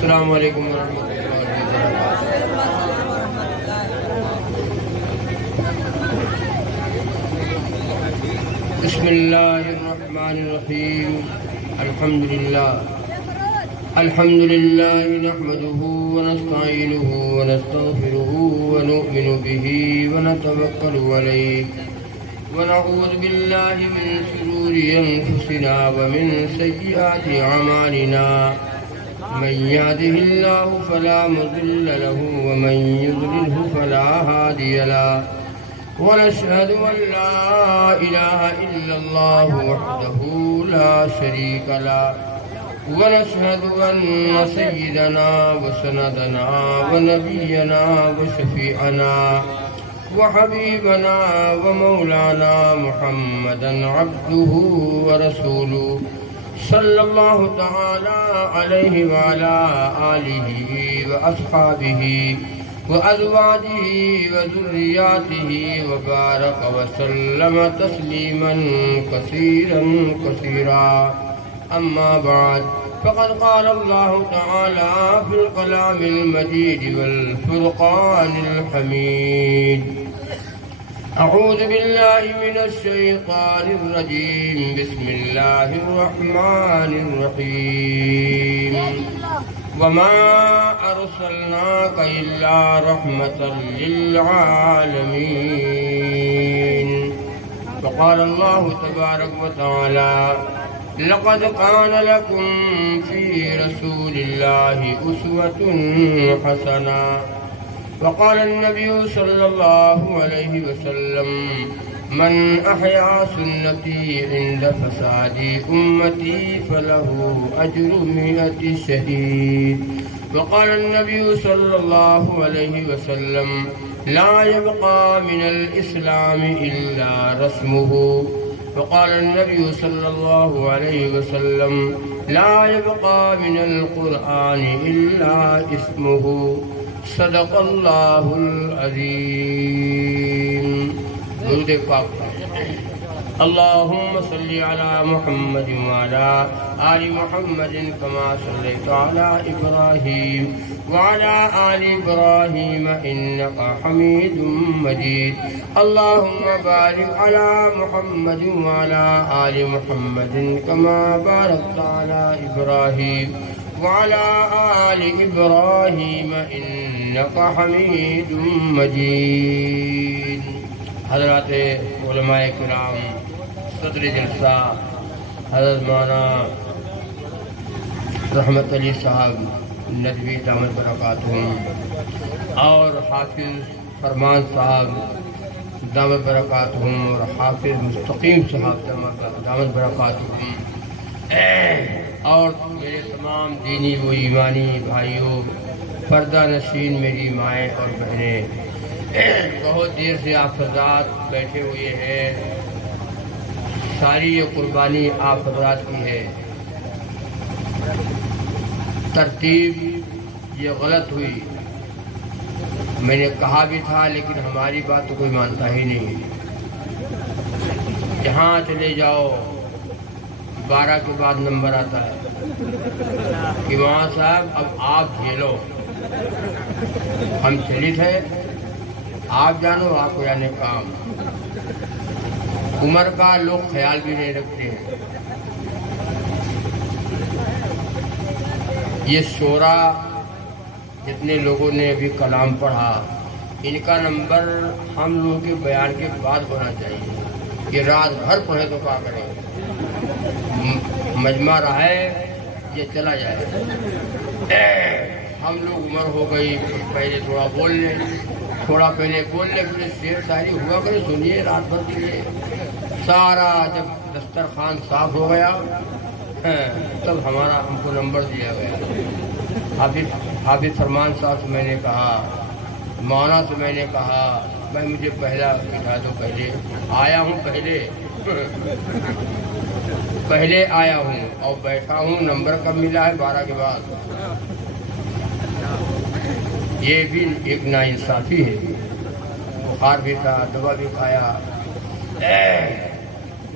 السلام علیکم ورحمۃ اللہ وبرکاتہ۔ بسم اللہ الرحمن الرحیم۔ الحمد للہ نحمده ونستعینه ونستغفره ونؤمن به ونتوکل علیہ ونعوذ باللہ من شرور انفسنا ومن سیئات اعمالنا، من يهده الله فلا مضل له ومن يضلله فلا هادي له، ونشهد أن لا إله إلا الله وحده لا شريك له، ونشهد أن سيدنا وسندنا ونبينا وشفيعنا وحبيبنا ومولانا محمدا عبده ورسوله صلی اللہ تعالی علیہ وعلا آلہ واصحابہ وازواجہ وذریاتہ وبارک وسلم تسلیما کثیرا کثیرا، اما بعد فقد قال اللہ تعالی فی الکلام المجید والفرقان الحمید۔ اعوذ باللہ من الشیطان الرجیم، بسم اللہ الرحمن الرحیم، وما ارسلناک الا رحمة للعالمین۔ وقال اللہ تبارک وتعالی لقد كان لكم في رسول الله أسوة حسنة۔ وقال النبي صلى الله عليه وسلم من أحيا سنتي عند فساد أمتي فله أجر 100 شهيد۔ وقال النبي صلى الله عليه وسلم لا يبقى من الإسلام إلا رسمه۔ وقال النبي صلى الله عليه وسلم لا يبقى من القرآن إلا اسمه۔ صدق اللہ العظیم۔ درود پاک۔ اللہم صلی علی محمد وعلی آل محمد کما صلیت علی ابراہیم وعلی آل ابراہیم انک حمید مجید۔ اللہم بارک علی محمد وعلی آل محمد کما بارکت علی ابراہیم وعلى آل إبراهيم إنك حميد مجيد۔ حضرات علماء کرام، صدر جلسہ حضرت مولانا رحمت علی صاحب ندوی دامت برکاتہم، اور حافظ فرمان صاحب دامت برکاتہم، اور حافظ مستقیم صاحب دامت برکاتہم، اور میرے تمام دینی و ایمانی بھائیوں، پردہ نشین میری مائیں اور بہنیں، بہت دیر سے آپ حضرات بیٹھے ہوئے ہیں، ساری یہ قربانی آپ حضرات کی ہے۔ ترتیب یہ غلط ہوئی، میں نے کہا بھی تھا لیکن ہماری بات تو کوئی مانتا ہی نہیں۔ جہاں چلے جاؤ 12 کے بعد نمبر آتا ہے کہ وہاں صاحب اب آپ جھیلو، ہم چلت ہے، آپ جانو آپ کو جانے کام۔ عمر کا لوگ خیال بھی نہیں رکھتے ہیں۔ یہ شورا جتنے لوگوں نے ابھی کلام پڑھا، ان کا نمبر ہم لوگوں کے بیان کے بعد ہونا چاہیے۔ یہ رات بھر پڑھے تو کیا کریں، مجمع رہے یہ چلا جائے۔ ہم لوگ عمر ہو گئی، پہلے تھوڑا بول لیں، تھوڑا پہلے بول لیں، پھر شعر شاعری ہوا کرے، سنیے رات بھر کے لیے۔ سارا جب دسترخوان صاف ہو گیا تب ہم کو نمبر دیا گیا۔ حافظ فرمان صاحب سے میں نے کہا، مولانا سے میں نے کہا، میں مجھے پہلا بٹھا دو، پہلے آیا ہوں، پہلے آیا ہوں اور بیٹھا ہوں، نمبر کب ملا ہے؟ 12 کے بعد۔ یہ بھی ایک ناانصافی ہے۔ بخار بھی تھا، دوا بھی کھایا،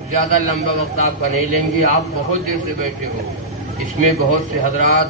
زیادہ لمبا وقت آپ کا نہیں لیں گے، آپ بہت دیر سے بیٹھے ہو۔ اس میں بہت سے حضرات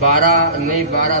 12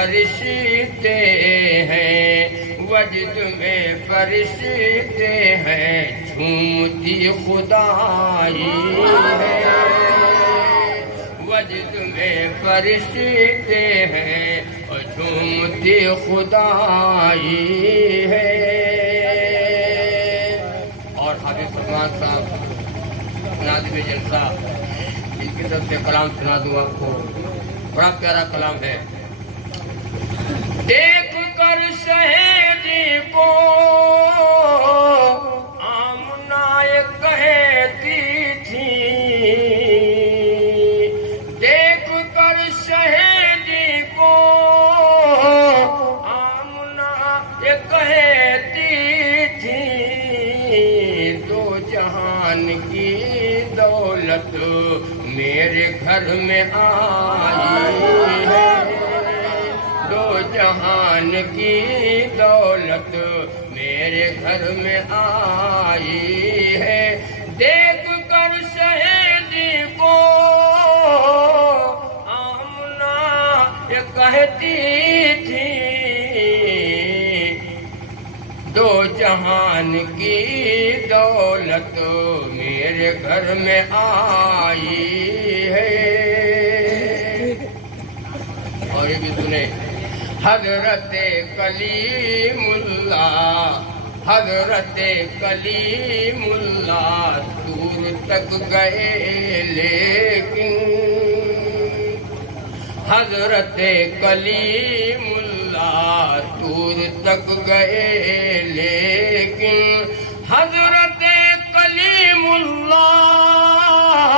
فرشتے ہیں، وجد میں فرشتے ہیں، جھومتی خدائی ہے، وجد میں فرشتے ہیں اور جھومتی خدائی ہے۔ اور حافظ فرمان صاحب ناظم جلسہ، ان کی طرف سے کلام سنا دوں آپ کو، بڑا پیارا کلام ہے۔ دیکھ کر شہیدی کو آمنہ کہتی تھی، دیکھ کر شہیدی کو آمنہ کہتی تھی، دو جہان کی دولت میرے گھر میں آئی ہے، دو جہان کی دولت میرے گھر میں آئی ہے، دیکھ کر شہیدی کو آمنہ یہ کہتی تھی، دو جہان کی دولت میرے گھر میں آئی ہے۔ اور یہ بھی سنیں، حضرت کلیم اللہ، حضرت کلیم اللہ دور تک گئے لیکن، حضرت کلیم اللہ دور تک گئے لیکن، حضرت کلیم اللہ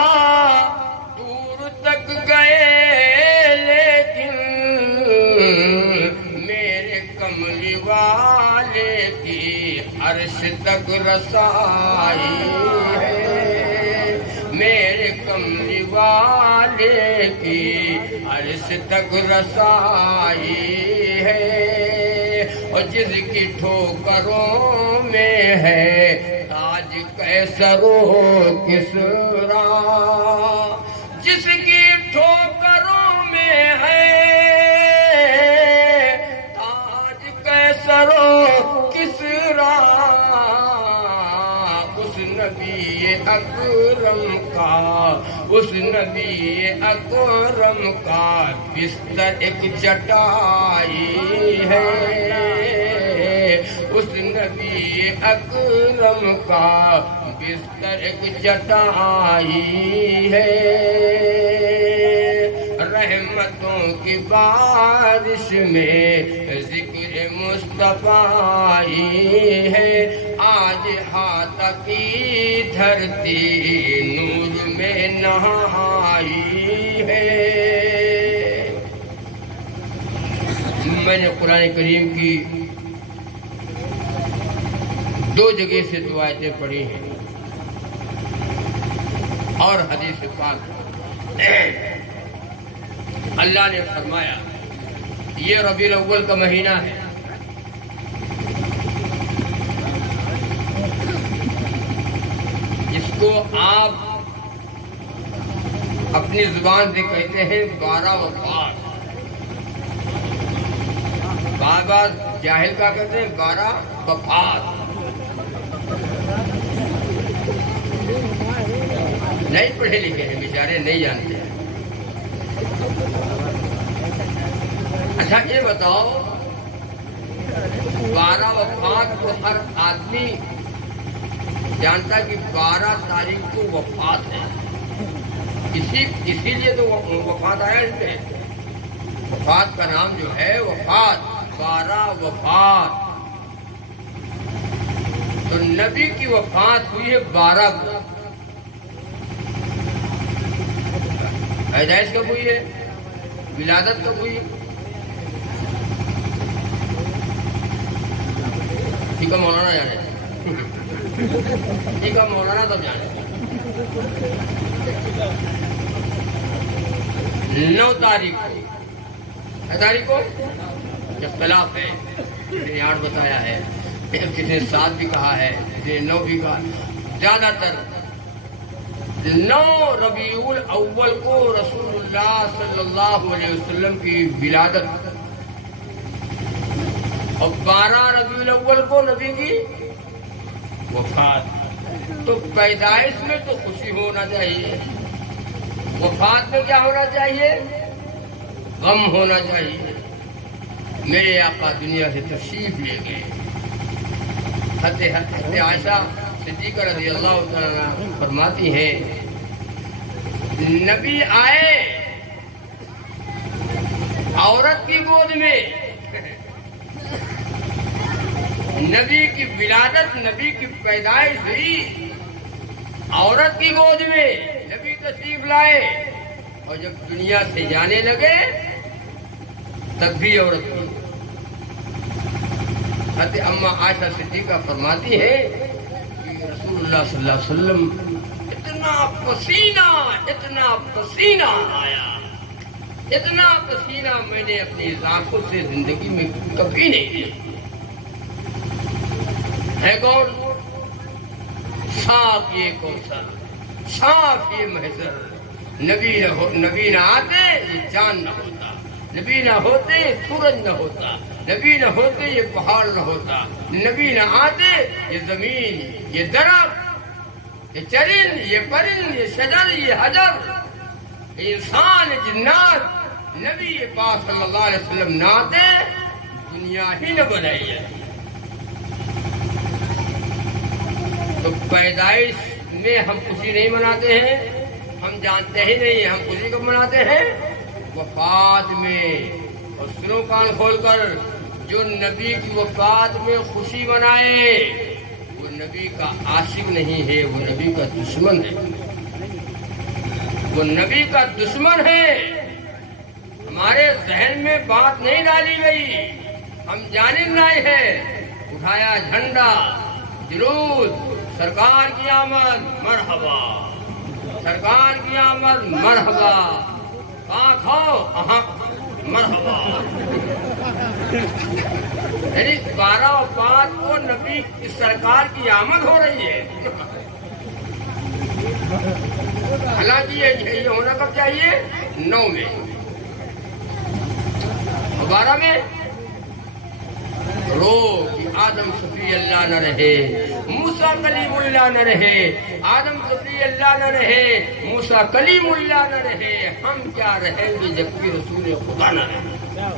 دور تک گئے لیکن، میرے کملی والے کی عرش تک رسائی ہے، میرے کملی والے کی عرش تک رسائی ہے، اور جس کی ٹھوکروں میں ہے تاج قیصر و کسریٰ، جس کی ٹھوکروں میں ہے تاج قیصر و کسریٰ، اس نبی اکرم کا، اس نبی اکرم کا بستر ایک چٹائی ہے، اس نبی اکرم کا بستر ایک چٹائی ہے، رحمتوں کی بارش میں ذکر مصطفیٰ ہے، آج ہاتھ کی دھرتی نور میں نہائی ہے۔ میں نے قرآن کریم کی دو جگہ سے دو آیتیں پڑھی ہیں اور حدیث پاک اللہ نے فرمایا یہ ربیع الاول کا مہینہ ہے، اس کو آپ اپنی زبان سے کہتے ہیں 12 وفات، بار جاہل کا کہتے ہیں 12 وفات، نہیں پڑھے لکھے ہیں بیچارے، نہیں جانتے ہیں۔ اچھا یہ بتاؤ 12 وفات کو ہر آدمی جانتا کہ 12 تاریخ کو وفات ہے، اسی لیے تو وفات آیا اس میں، وفات کا نام جو ہے وفات، 12 وفات، تو نبی کی وفات ہوئی ہے 12 کو، پیدائش کب ہوئی ہے، ولادت کب ہوئی ہے، ٹھیک ہے مولانا جانے، ٹھیک ہے مولانا تب جانے، 9 تاریخ کو، 9 تاریخ کو اختلاف ہے، کسی نے 8 بتایا ہے، کسی نے 7 بھی کہا ہے، کسی نے 9 بھی کہا، زیادہ تر 9 ربیع الاول کو رسول اللہ صلی اللہ علیہ وسلم کی ولادت اور 12 ربیع الاول کو نبی کی وفات. تو پیدائش میں تو خوشی ہونا چاہیے, وفات میں کیا ہونا چاہیے؟ غم ہونا چاہیے. میرے آقا دنیا سے تشریف لے گئے. حضرت عائشہ صدیقہ رضی اللہ تعالیٰ فرماتی ہیں نبی آئے عورت کی گود میں, نبی کی ولادت, نبی کی پیدائش ہوئی عورت کی گود میں, نبی تشریف لائے, اور جب دنیا سے جانے لگے تب بھی عورت کی. حضرت اما عائشہ صدیقہ فرماتی ہے کہ رسول اللہ صلی اللہ علیہ وسلم اتنا پسینہ آیا, اتنا پسینہ میں نے اپنی آنکھوں سے زندگی میں کبھی نہیں دیکھا. ہے کون؟ صاف یہ کوثر, صاف یہ محضر. نبی نہ آتے یہ چاند نہ ہوتا, نبی نہ ہوتے یہ سورج نہ ہوتا, نبی نہ ہوتے یہ پہاڑ نہ ہوتا, نبی نہ آتے یہ زمین, یہ درخت, یہ چرند, یہ پرند, یہ شجر, یہ حجر, انسان, جنات. نبی پاک صلی اللہ علیہ وسلم نہ آتے دنیا ہی نہ بنائی جاتی. تو پیدائش میں ہم خوشی نہیں مناتے ہیں, ہم جانتے ہی نہیں ہم خوشی کب مناتے ہیں؟ وفات میں. اور سنو کان کھول کر, جو نبی کی وفات میں خوشی منائے وہ نبی کا عاشق نہیں ہے, وہ نبی کا دشمن ہے, وہ نبی کا دشمن ہے. ہمارے ذہن میں بات نہیں ڈالی گئی, ہم جانب لائے ہیں, اٹھایا جھنڈا, جلوس, سرکار کی آمد مرحبا, سرکار کی آمد مرحبا, کہاں کھاؤ مرحبا. یعنی 12 اور 5 کو نبی کی سرکار کی آمد ہو رہی ہے. حالانکہ یہ ہونا کب چاہیے؟ 9 میں, 12 میں رو کہ آدم صفی اللہ نہ رہے, موسیٰ کلیم اللہ نہ رہے, آدم صفی اللہ نہ رہے, موسیٰ کلیم اللہ نہ رہے, ہم کیا رہیں گے جبکہ رسول خدا نہ رہے,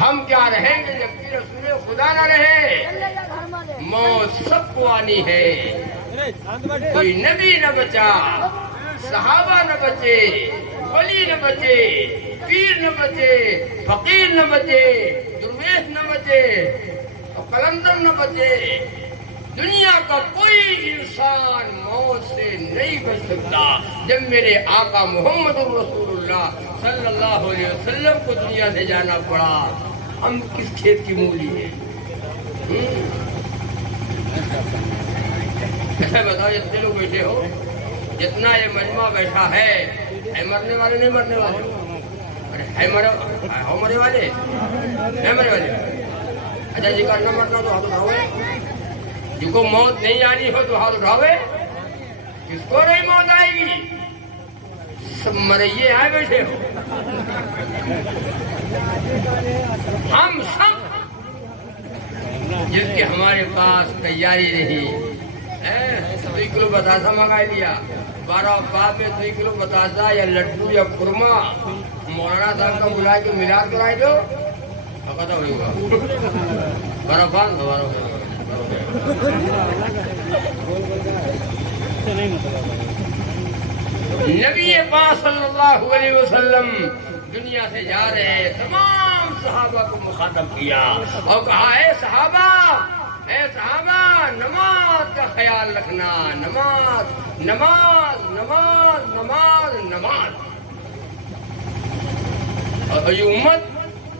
ہم کیا رہیں گے جبکہ رسول خدا نہ رہے. موت سب کو آنی ہے, کوئی نبی نہ بچا, صحابہ نہ بچے, ولی نہ بچے, پیر نہ بچے, فقیر نہ بچے, درویش نہ بچے, اور قلندر نہ بچے. دنیا کا کوئی انسان موت سے نہیں بچ سکتا. جب میرے آقا محمد رسول اللہ صلی اللہ علیہ وسلم کو دنیا سے جانا پڑا, ہم کس کھیت کی مولی ہیں؟ ایسا بتاؤ, جتنے لوگ بیٹھے ہو, جتنا یہ مجمع بیٹھا ہے مرنے والے نہیں مرنے والے؟ ہے مرنے والے, ہے مرنے والے. اچھا جی کا نہ مرنا تو ہاتھ اٹھاؤ, جن کو موت نہیں آنی ہو تو ہاتھ اٹھاوے. کس کو نہیں موت آئے گی؟ سب مرئیے آئے بیٹھے ہو. ہم سب جس کی ہمارے پاس تیاری نہیں, 2 کلو بتاسا منگا لیا, 12 بعد میں 2 کلو بتاسا یا لڈو یا خورما مولانا صاحب کا بلا کے میلاد کرائے دو, پتا ہوگا 12 بعد دوبارہ. نبی پاک صلی اللہ علیہ وسلم دنیا سے جا رہے, تمام صحابہ کو مخاطب کیا اور کہا اے صحابہ, اے صحابہ, نماز کا خیال رکھنا, نماز نماز نماز نماز نماز. اور یہ امت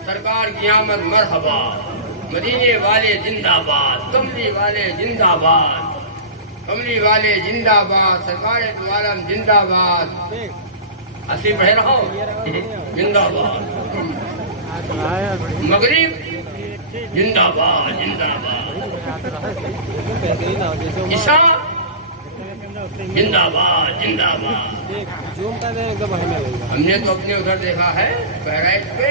سرکار کی آمد مرحبا, مدینے والے زندہ باد, کملی والے زندہ باد, کملی والے زندہ باد, سرکار دو عالم زندہ باد. اسی پڑھے رہو زندہ باد, مغرب زندہ باد زندہ باد, عشاء زندہ باد زندہ باد. ہم نے تو اپنے ادھر دیکھا ہے بہرائچ پہ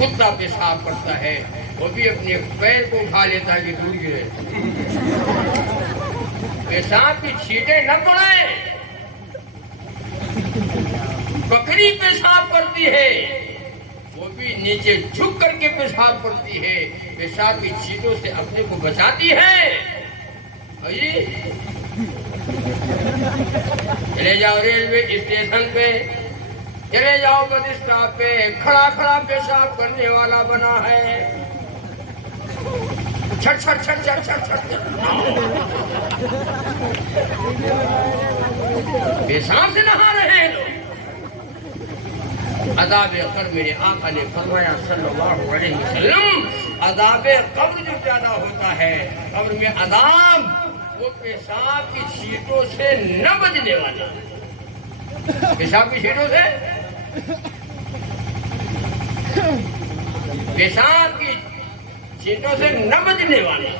کتا پیشاب کرتا ہے وہ بھی اپنے پیر کو اٹھا لیتا ہے کہ دور گرے. پیشاب کی چھینٹیں نہ پڑیں. بکری پیشاب کرتی ہے وہ بھی نیچے جھک کر کے پیشاب کرتی ہے. پیشاب کی چھینٹوں سے اپنے کو بچاتی ہے. چلے جاؤ ریلوے اسٹیشن پہ, چلے جاؤ بس اسٹاپ پہ, کھڑا کھڑا پیشاب کرنے والا بنا ہے. چھٹ چھٹ چھٹ چھٹ چھٹ چھٹ پیشاب سے نہا رہے ہیں لوگ. عذاب قبر میرے آقا نے فرمایا صلی اللہ علیہ وسلم, عذاب قبر جو زیادہ ہوتا ہے قبر میں عذاب, وہ پیشاب کی چھینٹوں سے نہ بچنے والا. پیشاب کی چھینٹوں سے, پیشاب کی چھینٹوں سے نہ بچنے والا.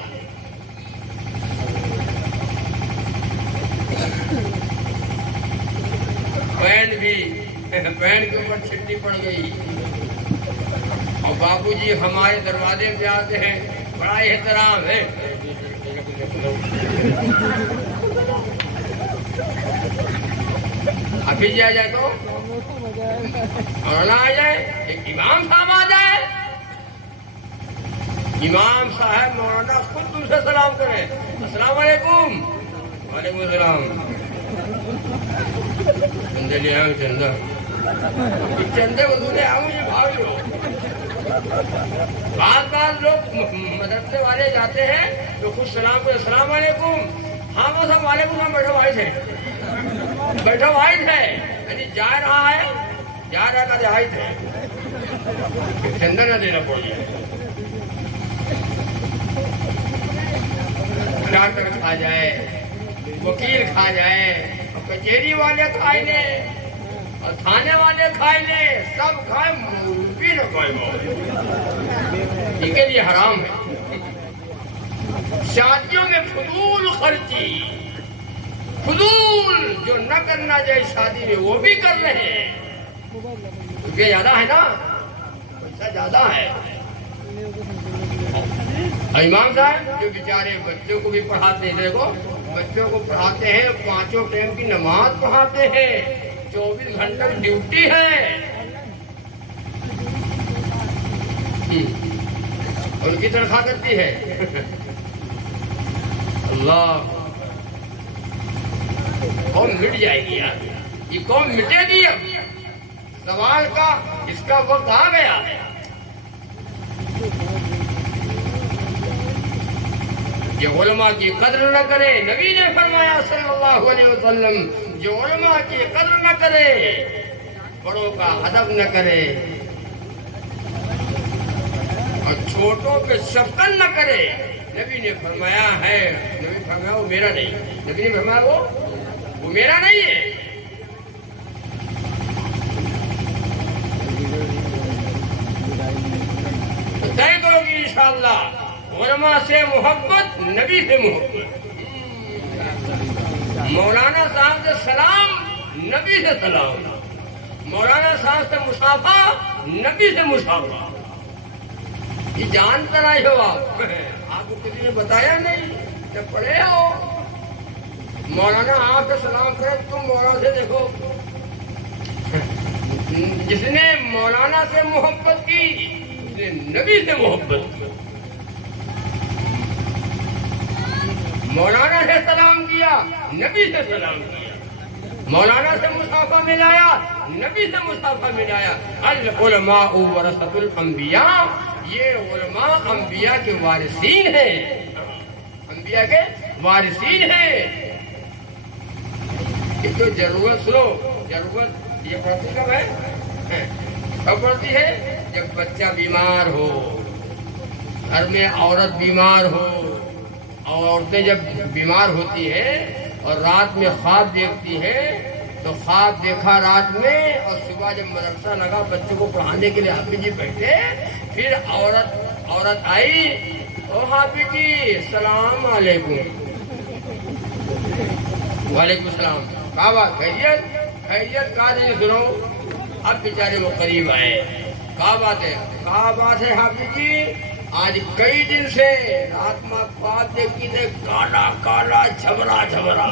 بہن کے اوپر چھٹی پڑ گئی اور بابو جی ہمارے دروازے پہ آتے ہیں, بڑا احترام ہے. ابھی جا جائے تو مولانا آ جائے, ایک امام صاحب آ جائے, امام صاحب مولانا خود تم سے سلام کرے, السلام علیکم. وعلیکم السلام. چندے لے آؤ, چندہ چندے کو دھولے آؤں, یہ بھاگ لو. بعض لوگ مدرسے والے جاتے ہیں تو خود سلام کو السلام علیکم. ہاں وہ سب وعلیکم السلام بیٹھا واحد ہے, بیٹھا واحد ہے, یعنی جا رہا ہے, جا رہا کا رہائد ہے. چندہ نہ دینا پڑ جائے. ڈاکٹر کھا جائے, وکیل کھا جائے, کچہری والے کھائے لے اور تھانے والے کھائے لے, سب کھائے, مولوی نہ کھائے. ان کے لیے حرام ہے. شادیوں میں فضول خرچی, فضول جو نہ کرنا چاہیے شادی میں وہ بھی کر رہے ہیں. کیونکہ زیادہ ہے نا, پیسہ زیادہ ہے. امام صاحب جو بیچارے بچوں کو بھی پڑھاتے ہیں, دیکھو بچوں کو پڑھاتے ہیں, 5 ٹائم کی نماز پڑھاتے ہیں, 24 گھنٹہ ڈیوٹی ہے. ان کی تنخواہ کرتی ہے. اللہ, قوم مٹ جائے گی یار, یہ قوم مٹے گی. اب سوال کا اس کا وقت آ گیا. جو علماء کی قدر نہ کرے, نبی نے فرمایا صلی اللہ علیہ وسلم, جو علماء کی قدر نہ کرے, بڑوں کا ادب نہ کرے اور چھوٹوں پہ شفقت نہ کرے, نبی نے فرمایا ہے, نبی فرمایا وہ میرا نہیں, نبی نے فرمایا وہ میرا نہیں ہے. طے کرو گی انشاءاللہ علماء سے محبت, نبی سے محبت. مولانا صاحب سے سلام, نبی سے سلام. مولانا صاحب سے مصافحہ, نبی سے مصافحہ. یہ جانتا نہیں ہو آپ کو کسی نے بتایا نہیں, جب پڑھے ہو. مولانا آپ سے سلام کرے, تم مولانا سے دیکھو, جس نے مولانا سے محبت کی اس نے نبی سے محبت کی. مولانا سے سلام کیا, نبی سے سلام کیا. مولانا سے مصافحہ ملایا, نبی سے مصافحہ ملایا. العلماء ورثۃ الانبیاء, یہ علماء انبیاء کے وارثین ہیں, انبیاء کے وارثین ہیں. یہ تو ضرورت سنو, ضرورت یہ پڑتی کب ہے؟ کب پڑتی ہے؟ جب بچہ بیمار ہو, گھر میں عورت بیمار ہو. عورتیں جب بیمار ہوتی ہیں اور رات میں خواب دیکھتی ہیں, تو خواب دیکھا رات میں اور صبح جب مدرسہ لگا بچوں کو پڑھانے کے لیے حافظ جی بیٹھے, پھر عورت آئی, او حافظ جی السلام علیکم. وعلیکم السلام. کہا بات خیریت, خیریت کہا نہیں سنو. اب بیچارے وہ قریب آئے, کہا بات ہے، کہا بات ہے حافظ جی، آج کئی دن سے رات میں خواب دیکھی تھے، کالا کالا جھبرا جھبرا،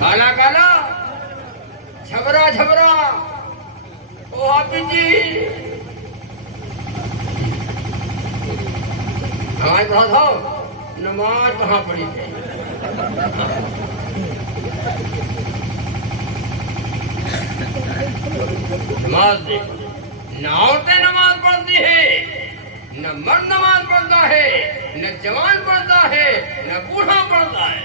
کالا کالا جھبرا جھبرا۔ او حافظ جی ہمارے پڑھا تھا نماز کہاں پڑھی تھی؟ نماز دیکھو، نہ عورتیں نماز پڑھتی ہے، نہ مرد نماز پڑھتا ہے، نہ جوان پڑھتا ہے، نہ بوڑھا پڑھتا ہے۔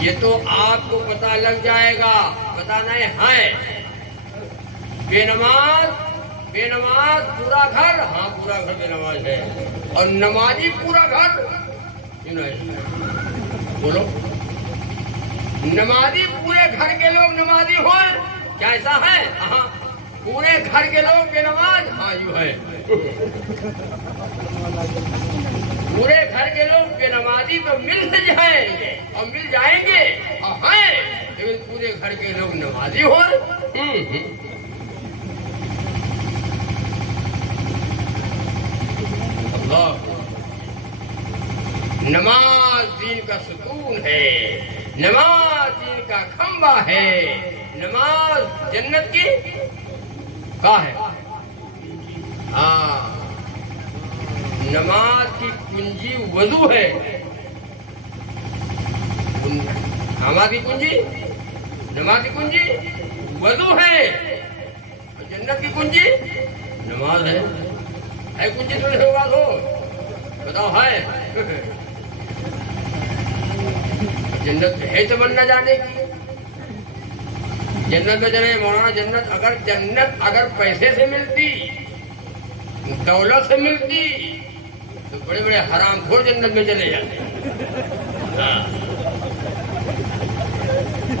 یہ تو آپ کو پتہ لگ جائے گا، بتانا ہے بے نماز پورا گھر، ہاں پورا گھر بے نماز ہے، اور نمازی پورا گھر بولو، نمازی پورے گھر کے لوگ نمازی ہوئے، کیا ایسا ہے؟ ہاں پورے گھر کے لوگ بے نماز، ہاں یوں ہے، پورے گھر کے لوگ بے نمازی تو مل جائیں گے اور مل جائیں گے اور ہیں، لیکن پورے گھر کے لوگ نمازی ہوئے۔ نماز دین کا ستون ہے، نماز دین کا کھمبا ہے، نماز جنت کی کہاں ہے؟ ہاں نماز کی کنجی وضو ہے، نماز کی کنجی وضو ہے، اور جنت کی کنجی نماز ہے کنجی تو نہیں ہوگا تو بتاؤ ہے؟ جنت ہے تمنا جانے کی، جنت میں جانے مولانا، جنت اگر پیسے سے ملتی، دولت سے ملتی تو بڑے بڑے حرام خور جنت میں چلے جاتے،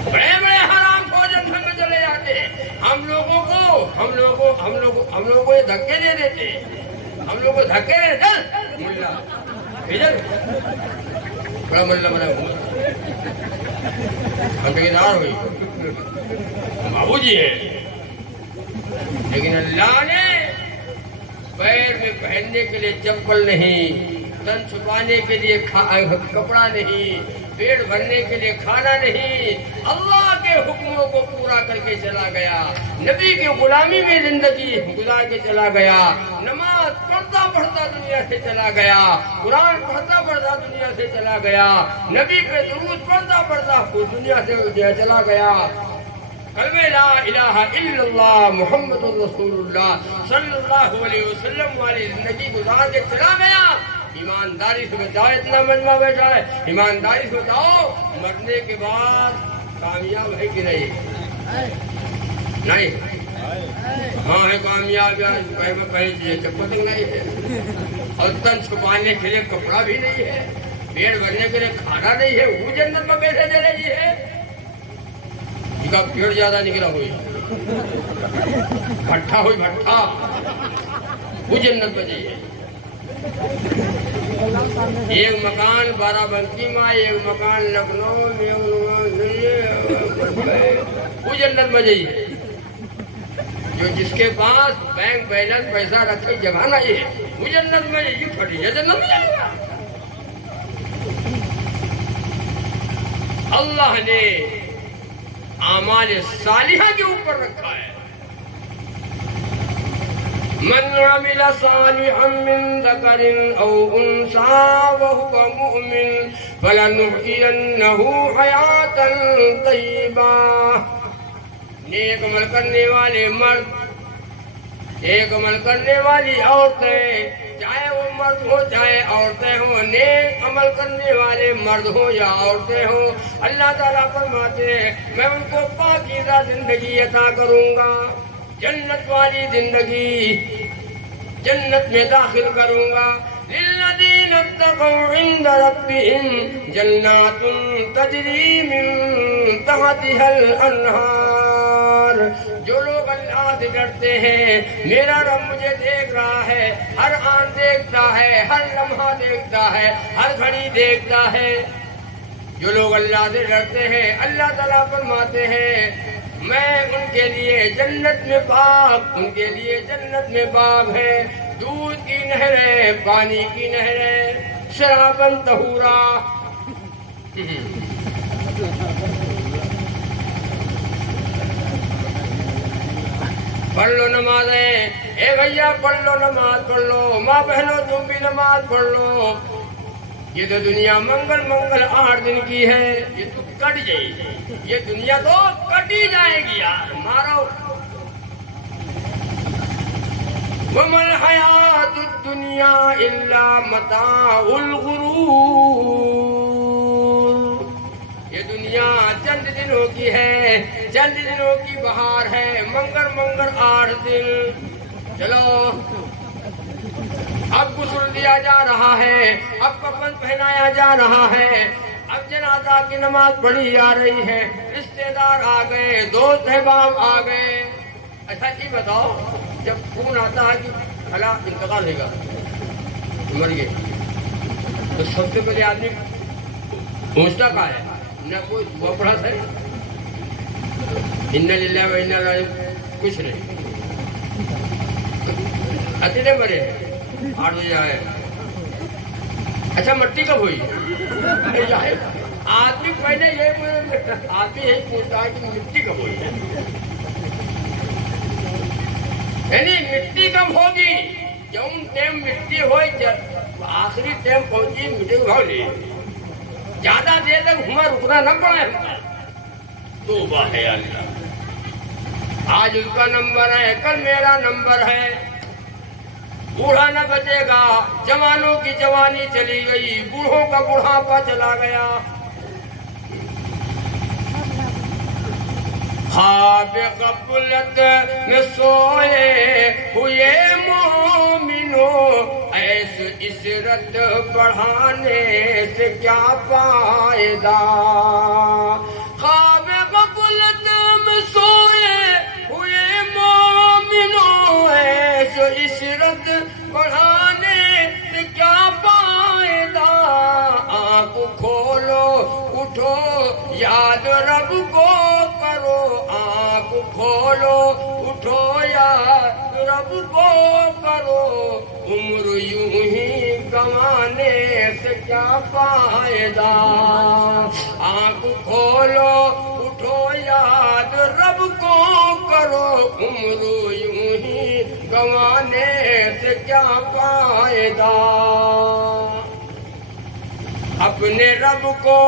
بڑے بڑے حرام خور جنت میں چلے جاتے۔ ہم لوگوں کو یہ دھکے دے دیتے، ہم لوگ کو دھکے ملا ادھر بڑا ملا بنا ہوا ہم ٹھیکیدار ہوئی بابو جی ہے، لیکن اللہ نے پیر میں پہننے کے لیے چپل نہیں، تن چھپانے کے لیے کپڑا نہیں، پیٹ بھرنے کے لیے کھانا نہیں، اللہ کے حکموں کو پورا کر کے چلا گیا، نبی کی غلامی میں زندگی گزار کے چلا گیا، نماز پڑھتا پڑھتا دنیا سے چلا گیا، قرآن پڑھتا پڑھتا دنیا سے چلا گیا، نبی پہ درود پڑھتا پڑھتا دنیا سے چلا گیا۔ کلمہ لا الہ الا اللہ محمد رسول اللہ صلی اللہ علیہ وسلم والی زندگی گزار کے چلا گیا۔ ایمانداری سے بتاؤ، اتنا مجمع بیٹھا ہے، ایمانداری سے بتاؤ مرنے کے بعد کامیاب ہے کہ نہیں؟ ہاں ہے کامیاب، پہلی چیز چپل تک نہیں ہے، اور تن چھپانے کے لیے کپڑا بھی نہیں ہے، پیٹ بھرنے کے لیے کھانا نہیں ہے، وہ جنت میں کیسے چلے گی ہے؟ اس کا پیڑ زیادہ نکلا ہوئی، بھٹا ہوئی بھٹا، وہ جنت میں جائیے۔ ایک مکان بارہ بنکی میں، ایک مکان لکھنؤ میں، وہ جنت میں جائیے۔ جو جس کے پاس بینک بیلنس پیسہ رکھے جمع نہیں ہے، وہ جنت میں جائیے، پھٹی ہے جنت میں جائے گا۔ اللہ نے اعمال صالحہ کے اوپر رکھا ہے، من عمل صالحا من ذکر او انثى وهو مؤمن فلنحيينه حیاتا طیبہ۔ نیک عمل کرنے والے مرد، نیک عمل کرنے والی عورتیں، چاہے وہ مرد ہو چاہے عورتیں ہوں، نیک عمل کرنے والے مرد ہوں یا عورتیں ہوں، اللہ تعالیٰ فرماتے ہیں میں ان کو پاکیزہ زندگی عطا کروں گا، جنت والی زندگی، جنت میں داخل کروں گا۔ للذین اتقوا عند ربهم جنات تجری من تحتها الانہار۔ جو لوگ اللہ سے ڈرتے ہیں، میرا رب مجھے دیکھ رہا ہے، ہر آن دیکھتا ہے، ہر لمحہ دیکھتا ہے، ہر گھڑی دیکھتا ہے۔ جو لوگ اللہ سے ڈرتے ہیں، اللہ تعالیٰ فرماتے ہیں میں ان کے لیے جنت میں باغ، ان کے لیے جنت میں باغ ہے، دودھ کی نہریں، پانی کی نہریں، شراباً طہورا۔ پڑھ لو نمازیں، اے بھیا پڑھ لو نماز پڑھ لو، ماں بہنوں تم بھی نماز پڑھ لو۔ یہ تو دنیا منگل 8 دن کی ہے، یہ تو کٹ جائے گی، یہ دنیا تو کٹ ہی جائے گی یار، مارو۔ وَمَا الْحَيَاةُ الدُّنْيَا إِلَّا مَتَاعُ الْغُرُورِ۔ یہ دنیا چند دنوں کی ہے، چند دنوں کی بہار ہے، منگل 8 دن۔ چلو اب غسل دیا جا رہا ہے، اب کفن پہنایا جا رہا ہے، اب جنازہ کی نماز پڑھی جا رہی ہے، رشتے دار آ گئے، دوست احباب آ گئے۔ اچھا جی بتاؤ، جب فون آتا ہے کہ فلاں انتقال ہوگا، مر گئے، تو سب سے پہلے آدمی پہنچتا کہاں ہے؟ نہ کوئی دعا پڑھا تھا، اِنَّا لِلَّهِ وَإِنَّا إِلَيْهِ رَاجِعُونَ، کچھ نہیں، اتنے مرے 8 بجے آئے۔ اچھا مٹی کب ہوئی؟ آدمی پہلے یہی پوچھتا ہے کہ مٹی کب ہوئی، یعنی مٹی کب ہوگی؟ جون ٹائم مٹی ہوئی، آخری ٹائم پہنچی مٹی بھاگ لی، زیادہ دیر تک ہمیں رکنا نہ پڑے۔ توبہ ہے اللہ، آج اس کا نمبر ہے، کل میرا نمبر ہے، بوڑھا نہ بچے گا، جوانوں کی جوانی چلی گئی، بوڑھوں کا بڑھاپا چلا گیا۔ خواب غفلت میں سوئے ہوئے مومنوں، ایسے عشرت بڑھانے سے کیا فائدہ؟ خواب غفلت میں سوئے ہوئے مومنوں، ایسے عشرت بڑھانے سے کیا فائدہ؟ آنکھ کھولو اٹھو یاد رب کو کرو، آنکھ کھولو اٹھو یاد رب کو کرو، عمر یوں ہی گنوانے سے کیا فائدہ؟ آنکھ کھولو اٹھو یاد رب کو کرو، عمر یوں ہی گنوانے سے کیا فائدہ؟ اپنے رب کو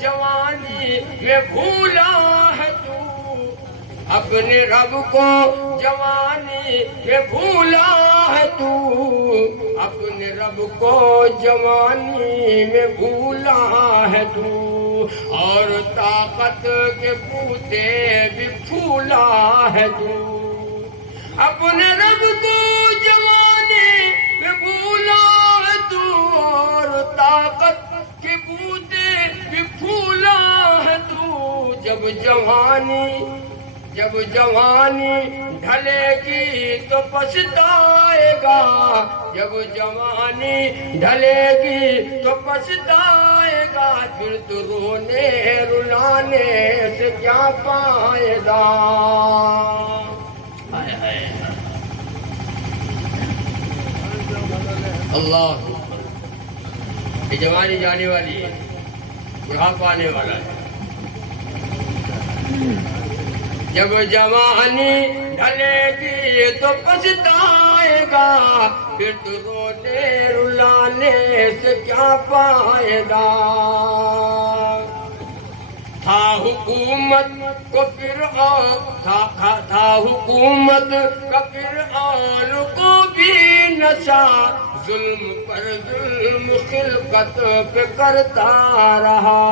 جوانی میں بھولا ہے تو، اپنے رب کو جوانی میں بھولا ہے تو، اپنے رب کو جوانی میں بھولا ہے تو، اور طاقت کے بوتے بھی پھولا ہے تو، اپنے رب کو جوانی میں بھولا ہے تو، اور طاقت کے بوتے بھی پھولا ہے تو، جب جوانی ڈھلے گی تو پچھتائے گا، جب جوانی ڈھلے گی تو پچھتائے گا، پھر تو رونے رلانے سے کیا فائدہ؟ اللہ، یہ جوانی جانے والی ہے، بڑھاپا آنے والا ہے، جب جوانی ڈھلے گی تو پچھتائے گا، پھر تو رونے رلانے سے کیا فائدہ؟ تھا حکومت کو فرعون کو بھی نشہ، ظلم پر ظلم خلقت پہ کرتا رہا،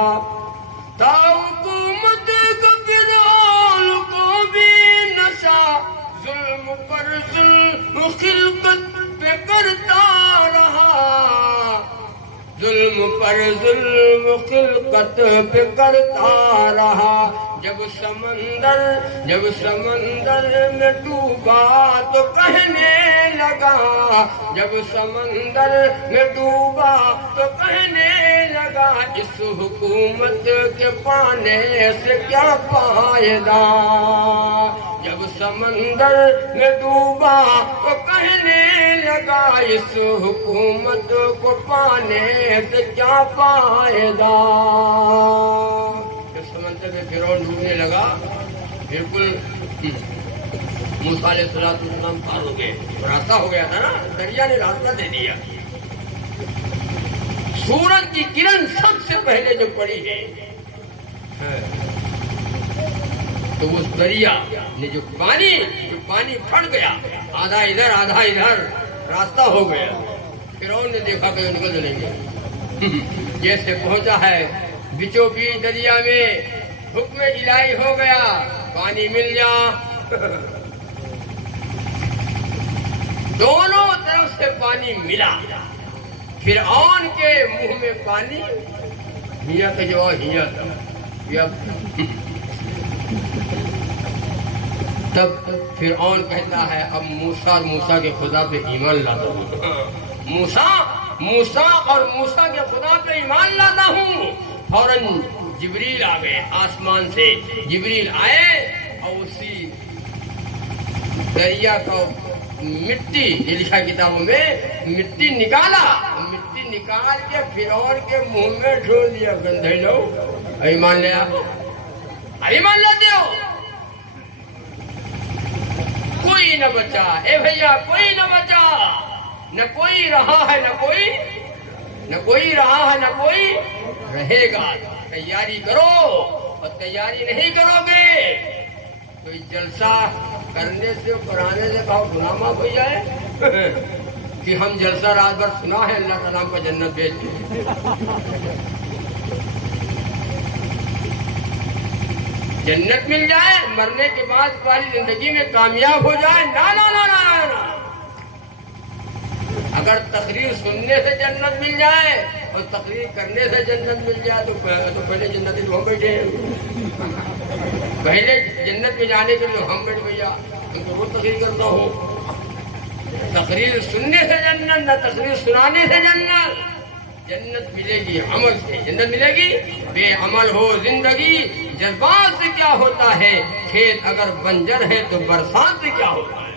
تھا حکومت کو فرعون کو بھی نشہ، ظلم پر ظلم خلقت پہ کرتا رہا، ظلم پر ظلم خلقت پہ کرتا رہا، جب سمندر میں ڈوبا تو کہنے لگا، جب سمندر میں ڈوبا تو کہنے لگا اس حکومت کے پانے سے کیا فائدہ، جب سمندر میں ڈوبا تو کہنے لگا اس حکومت کو پانے سے کیا فائدہ۔ جب سمندر میں فرعون ڈوبنے لگا، بالکل موسیٰ علیہ السلام پار ہو گئے، راستہ ہو گیا تھا نا، دریا نے راستہ دے دیا۔ سورج کی کرن سب سے پہلے جو پڑی ہے تو اس دریا نے جو پانی پھٹ گیا، آدھا ادھر آدھا ادھر راستہ ہو گیا۔ فرعون نے دیکھا کہ نکل چلیں گے، جیسے پہنچا ہے بچوں بیچ دریا میں، حکم الہی ہو گیا، پانی مل جا۔ دونوں طرف سے پانی ملا، فرعون کے منہ میں پانی ہیا کا جواب ہیا تھا۔ تب فرعون کہتا ہے اب موسیٰ کے خدا پہ ایمان لاتا ہوں، موسیٰ اور موسیٰ کے خدا پہ ایمان لاتا ہوں۔ فوراً جبریل آ گئے، آسمان سے جبریل آئے اور اسی دریا کو مٹی، یہ لکھا کتابوں میں، مٹی نکالا، مٹی نکال کے فرعون کے منہ میں ڈھول دیا۔ گندھے لوگ ایمان لے آؤ، ایمان لاتے ہو، کوئی نہ بچا، اے بھیا کوئی نہ بچا، نہ کوئی رہا ہے نہ کوئی رہا ہے نہ کوئی رہے گا۔ تیاری کرو، اور تیاری نہیں کرو گے کوئی جلسہ کرنے سے پرانے سے کہو گناہ معاف ہو جائے کہ ہم جلسہ رات بھر سنا ہے، اللہ کا نام کو جنت بھیج دیں۔ جنت مل جائے، مرنے کے بعد والی زندگی میں کامیاب ہو جائے، نا نا نا نا نا۔ اگر تقریر سننے سے جنت مل جائے اور تقریر کرنے سے جنت مل جائے تو پہلے جنت میں ہم بیٹھے ہیں، پہلے جنت میں جانے کے لیے ہم بیٹھ بھیا تم تو روز تقریر کرتا ہو۔ تقریر سننے سے جنت، نہ تقریر سنانے سے جنت۔ جنت ملے گی عمل سے، جنت ملے گی بے عمل ہو زندگی۔ جذبات سے کیا ہوتا ہے، کھیت اگر بنجر ہے تو برسات سے کیا ہوتا ہے،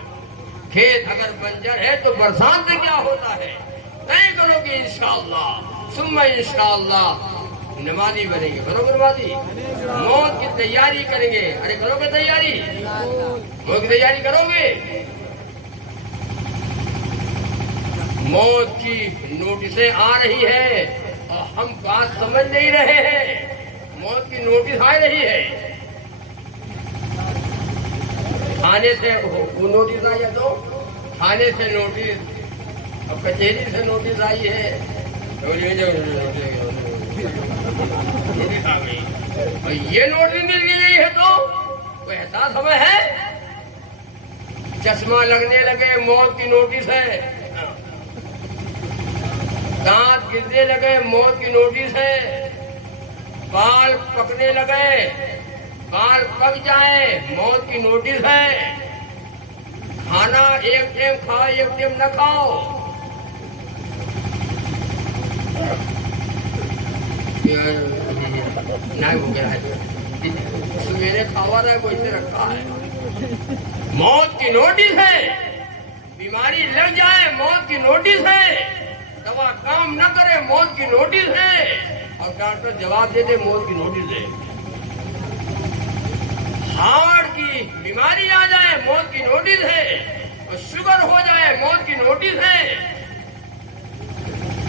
کھیت اگر بنجر ہے تو برسات سے کیا ہوتا ہے۔ طے کرو گے انشاءاللہ ثم انشاءاللہ نمازی بنیں گے، بنو گے نمازی، موت کی تیاری کریں گے، ارے کرو گے تیاری، موت کی تیاری کرو گے۔ موت کی نوٹسیں آ رہی ہے اور ہم بات سمجھ نہیں رہے ہیں، موت کی نوٹس آ رہی ہے، تھانے سے وہ نوٹس آئی ہے تو تھانے سے نوٹس، اب کچہری سے نوٹس آئی ہے، نوٹس آ گئی، اور یہ نوٹس مل گئی ہے تو کوئی احساس ہمیں ہے؟ چشمہ لگنے لگے موت کی نوٹس ہے، دانت گرنے لگے موت کی نوٹس ہے، بال پکنے لگے، بال پک جائے موت کی نوٹس ہے، کھانا ایک ٹائم کھاؤ ایک ٹائم نہ کھاؤ، نہیں ہو گیا ہے میرے کھاوا رہا ہے وہ اسے رکھا ہے، موت کی نوٹس ہے، بیماری لگ جائے موت کی نوٹس ہے، دوا کام نہ کرے موت کی نوٹس ہے، اور ڈاکٹر جواب دے دے موت کی نوٹس ہے، ہارٹ کی بیماری آ جائے موت کی نوٹس ہے، اور شوگر ہو جائے موت کی نوٹس ہے،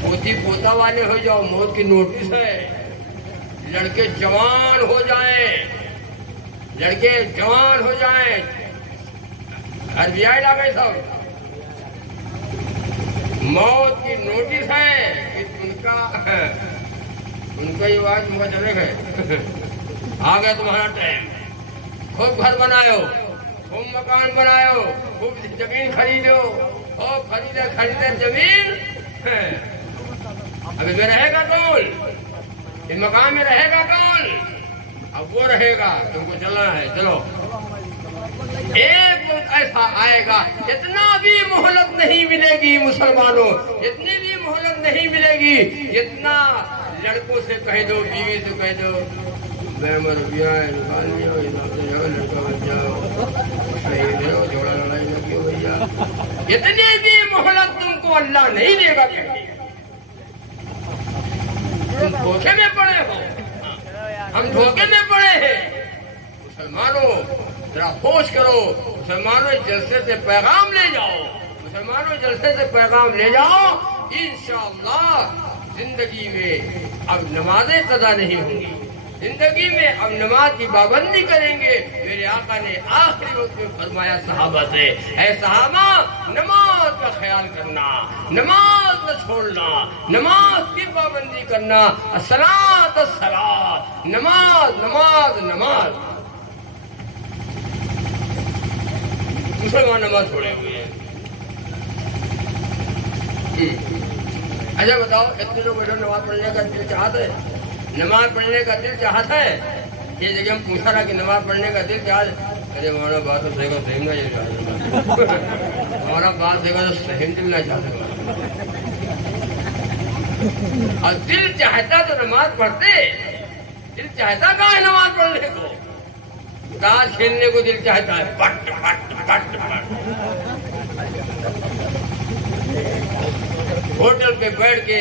پوتی پوتا والے ہو جاؤ موت کی نوٹس ہے، لڑکے جوان ہو جائیں، لڑکے جوان ہو جائیں، گھر بھی آئے گئے سب، موت کی نوٹس ہے کہ ان کا یہ آواز مجھے ہے آ گیا تمہارا ٹائم، خوب گھر بناؤ، خوب مکان بناؤ، خوب زمین خریدو، خوب خریدے زمین، ابھی میں رہے گا کون، اس مکان میں رہے گا کون، اب وہ رہے گا، تم کو چلنا ہے، چلو۔ ایک وقت ایسا آئے گا اتنا بھی مہلت نہیں ملے گی مسلمانوں، اتنی بھی مہلت نہیں ملے گی جتنا لڑکوں سے کہہ دو، بیوی سے کہہ دو میں مربیہ ہے نکال لیا حساب سے جاؤ، لڑکا بن جاؤ، صحیح ہو، جوڑا لڑائی لگی ہو بھیا، اتنی بھی مہلت تم کو اللہ نہیں دے گا کہیں، تم دھوکے میں پڑے ہو، ہم دھوکے میں پڑے ہیں۔ مسلمانوں ذرا ہوش کرو، مسلمانوں جلسے سے پیغام لے جاؤ، مسلمانوں جلسے سے پیغام لے جاؤ، انشاءاللہ زندگی میں اب نمازیں قضا نہیں ہوں گی، زندگی میں اب نماز کی پابندی کریں گے۔ میرے آقا نے آخری وقت میں فرمایا صحابہ سے، اے صحابہ نماز کا خیال کرنا، نماز نہ چھوڑنا، نماز کی پابندی کرنا، الصلاۃ الصلاۃ، نماز نماز نماز۔ مسلمان نماز چھوڑے ہوئے ہیں۔ اچھا بتاؤ، اتنے لوگ بیٹھے نماز پڑھنے کا دل چاہتا ہے، نماز پڑھنے کا دل چاہتا ہے؟ یہ جگہ ہم پوچھا رہا کہ نماز پڑھنے کا دل چاہتا ہے، ارے ہمارا بات تو صحیح صحیح نہ یہ چاہتا، ہمارا بات صحیح تو صحیح دل نہ چاہتا، اور دل چاہتا تو نماز پڑھتے، دل چاہتا کہاں ہے نماز پڑھنے کو؟ تاش کھیلنے کو دل چاہتا ہے، پٹ پٹ پٹ پٹ، ہوٹل پہ بیٹھ کے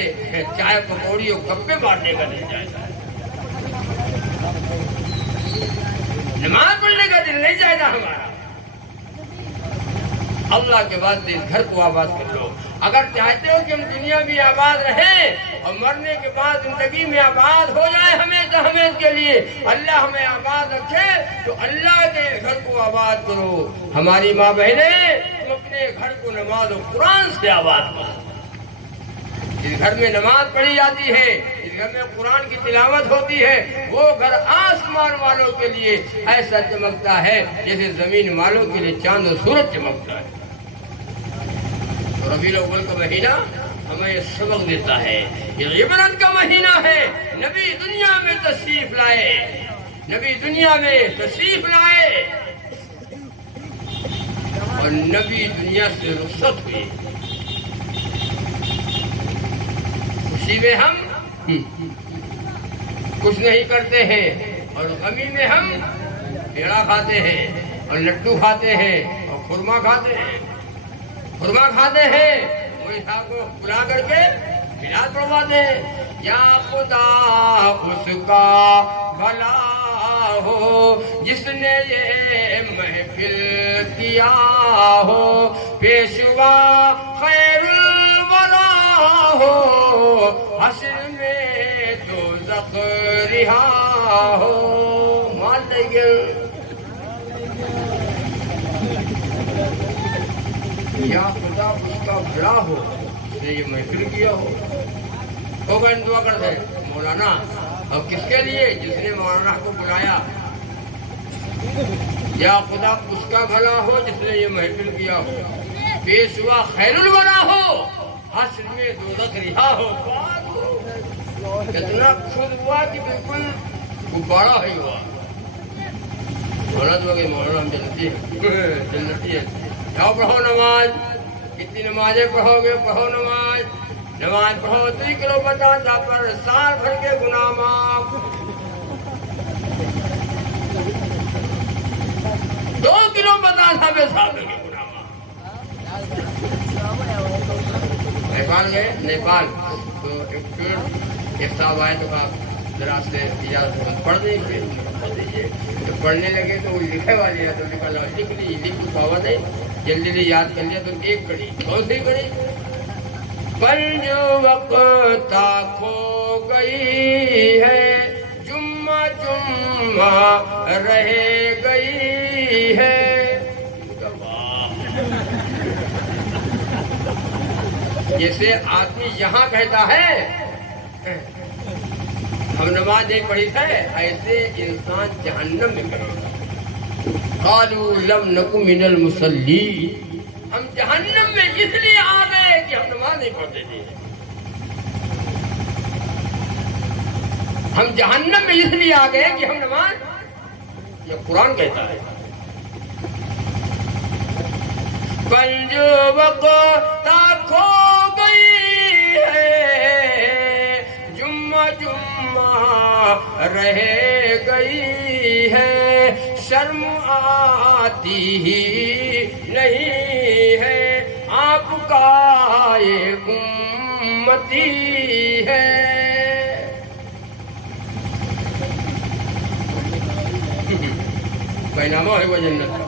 چائے پکوڑی اور گپے مارنے کا دل چاہتا ہے، نماز پڑھنے کا دل نہیں چاہتا ہمارا۔ اللہ کے واسطے اس گھر کو آباد کر لو، اگر چاہتے ہو کہ ہم دنیا میں آباد رہیں اور مرنے کے بعد زندگی میں آباد ہو جائے ہمیشہ ہمیشہ کے لیے، اللہ ہمیں آباد رکھے، تو اللہ کے گھر کو آباد کرو۔ ہماری ماں بہنیں، تم اپنے گھر کو نماز و قرآن سے آباد کرو۔ جس گھر میں نماز پڑھی جاتی ہے، جس گھر میں قرآن کی تلاوت ہوتی ہے، وہ گھر آسمان والوں کے لیے ایسا چمکتا ہے جیسے زمین والوں کے لیے چاند و سورج چمکتا ہے۔ ربیع الاول کا مہینہ ہمیں یہ سبق دیتا ہے، یہ عبرت کا مہینہ ہے۔ نبی دنیا میں تشریف لائے، نبی دنیا میں تشریف لائے اور نبی دنیا سے رخصت ہوئے۔ خوشی میں ہم کچھ نہیں کرتے ہیں اور غمی میں ہم پیڑا کھاتے ہیں اور لڈو کھاتے ہیں اور خورما کھاتے ہیں، خورما کھاتے ہیں، وہی صاحب کو بلا کر کے میلاد پڑھواتے ہیں۔ یا خدا اس کا بھلا ہو جس نے یہ محفل کیا ہو، پیشوا خیر الورا ہو، حشر میں دوزخ رہا ہو۔ مان لیں گے یا خدا اس کا بھلا ہو جس نے یہ محفل کیا ہو۔ دعا کرتے مولانا، اور کس کے لیے؟ جس نے مولانا کو بلایا۔ یا خدا اس کا بھلا ہو جس نے یہ محفل کیا ہو، پیشوا خیر الورا ہو، حشر میں دوزخ رہا ہو۔ اتنا خود ہوا کہ بالکل غبارہ ہی ہوا۔ مولانا تو کہ مولانا ہم جنتی ہیں، جنتی ہیں، جاؤ پڑھو نماز، کتنی نمازیں پڑھو گے؟ پڑھو نماز، نماز پڑھو، 2 کلو بتاتا پر سال بھر کے گناہ معاف، 2 کلو بتاتا پہ سال بھر کے گناہ معاف۔ نیپال گئے، نیپال تو ایک صاحب آئے تو کہا ذرا سے اجازت پڑھ دیں گے، پڑھنے لگے تو وہ لکھے والے ہیں تو لکھا لکھ لی، لکھ پاوا نہیں، جلدی جلدی یاد کر لیا تو ایک کڑی، کون سی کڑی؟ پنج وقتا کھو گئی ہے، جمعہ جمعہ رہ گئی ہے۔ جیسے آدمی یہاں کہتا ہے ہم نماز نہیں پڑھی تھے، ایسے انسان جہنم میں کرے گا۔ قالوا لم نک من المصلین، ہم جہنم میں اس لیے آ گئے کہ ہم نماز نہیں پڑھتے تھے، ہم جہنم میں اس لیے آ گئے کہ ہم نماز، یہ قرآن کہتا ہے۔ پنج وقت کھو گئی ہے، جمعہ رہ گئی ہے، شرم آتی ہی نہیں ہے، آپ کا یہ امتی ہے۔ بینامہ ہے وہ جنت کا،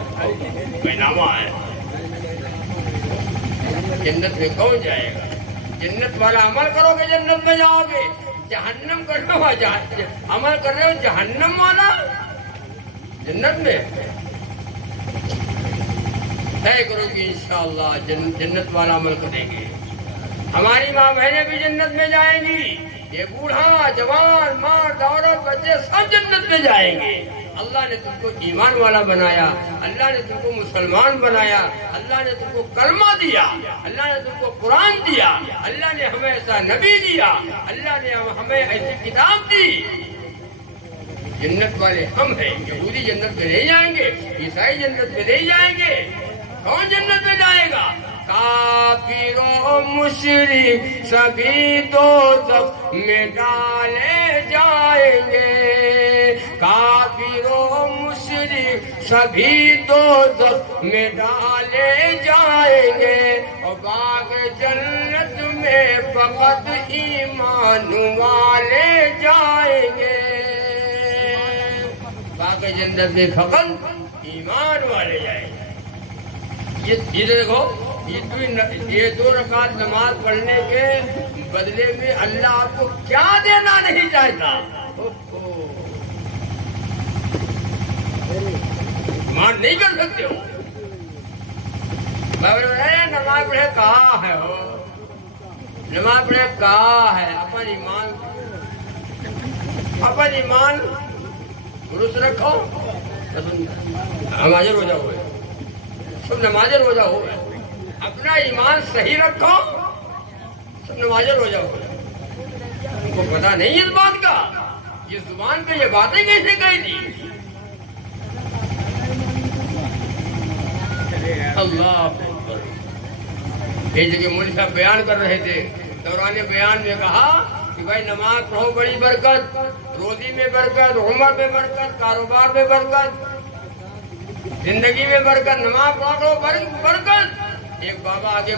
بینامہ ہے۔ جنت میں کون جائے گا؟ جنت والا عمل کرو گے جنت میں جاؤ گے، جہنم کرنے والا عمل کر رہے ہو جہنم والا جنت میں طے کرو کہ انشاءاللہ جنت والا عمل کریں گے۔ ہماری ماں بہنیں بھی جنت میں جائیں گی، یہ بوڑھا جوان مرد عورت بچے سب جنت میں جائیں گے۔ اللہ نے تم کو ایمان والا بنایا، اللہ نے تم کو مسلمان بنایا، اللہ نے تم کو کلمہ دیا، اللہ نے تم کو قرآن دیا، اللہ نے ہمیں ایسا نبی دیا، اللہ نے ہمیں ایسی کتاب دی۔ جنت والے ہم ہیں۔ یہودی جنت میں نہیں جائیں گے، عیسائی جنت میں نہیں جائیں گے۔ کون جنت میں جائے گا؟ کافر و مشرک سبھی دوزخ میں ڈالے جائیں گے، کافر و مشرک سبھی دوزخ میں ڈالے جائیں گے، اور باغ جنت میں فقط ایمان والے جائیں گے۔ باغ جنت میں فقط ایمان والے جائیں گے۔ یہ دیکھو، یہ 2 رکعت نماز پڑھنے کے بدلے میں اللہ آپ کو کیا دینا نہیں چاہتا۔ مان نہیں کر سکتے ہو۔ نماز پڑھے کہا ہے ہو، نماز پڑھے کہا ہے، اپن ایمان درست رکھو، نماز روزہ ہوئے، سب نماز روزہ ہوئے، اپنا ایمان صحیح رکھو، سب نماز روزہ ہوئے۔ ان کو پتا نہیں اس بات کا، یہ زبان پہ یہ باتیں کیسے کہی تھی؟ اللہ اکبر۔ یہ جگہ مولوی صاحب بیان کر رہے تھے، دوران بیان میں کہا کہ بھائی نماز پڑھو، بڑی برکت، روزی میں برکت، عمر میں برکت، کاروبار میں برکت، زندگی میں برکت، نماز پڑھو برکت۔ ایک بابا آگے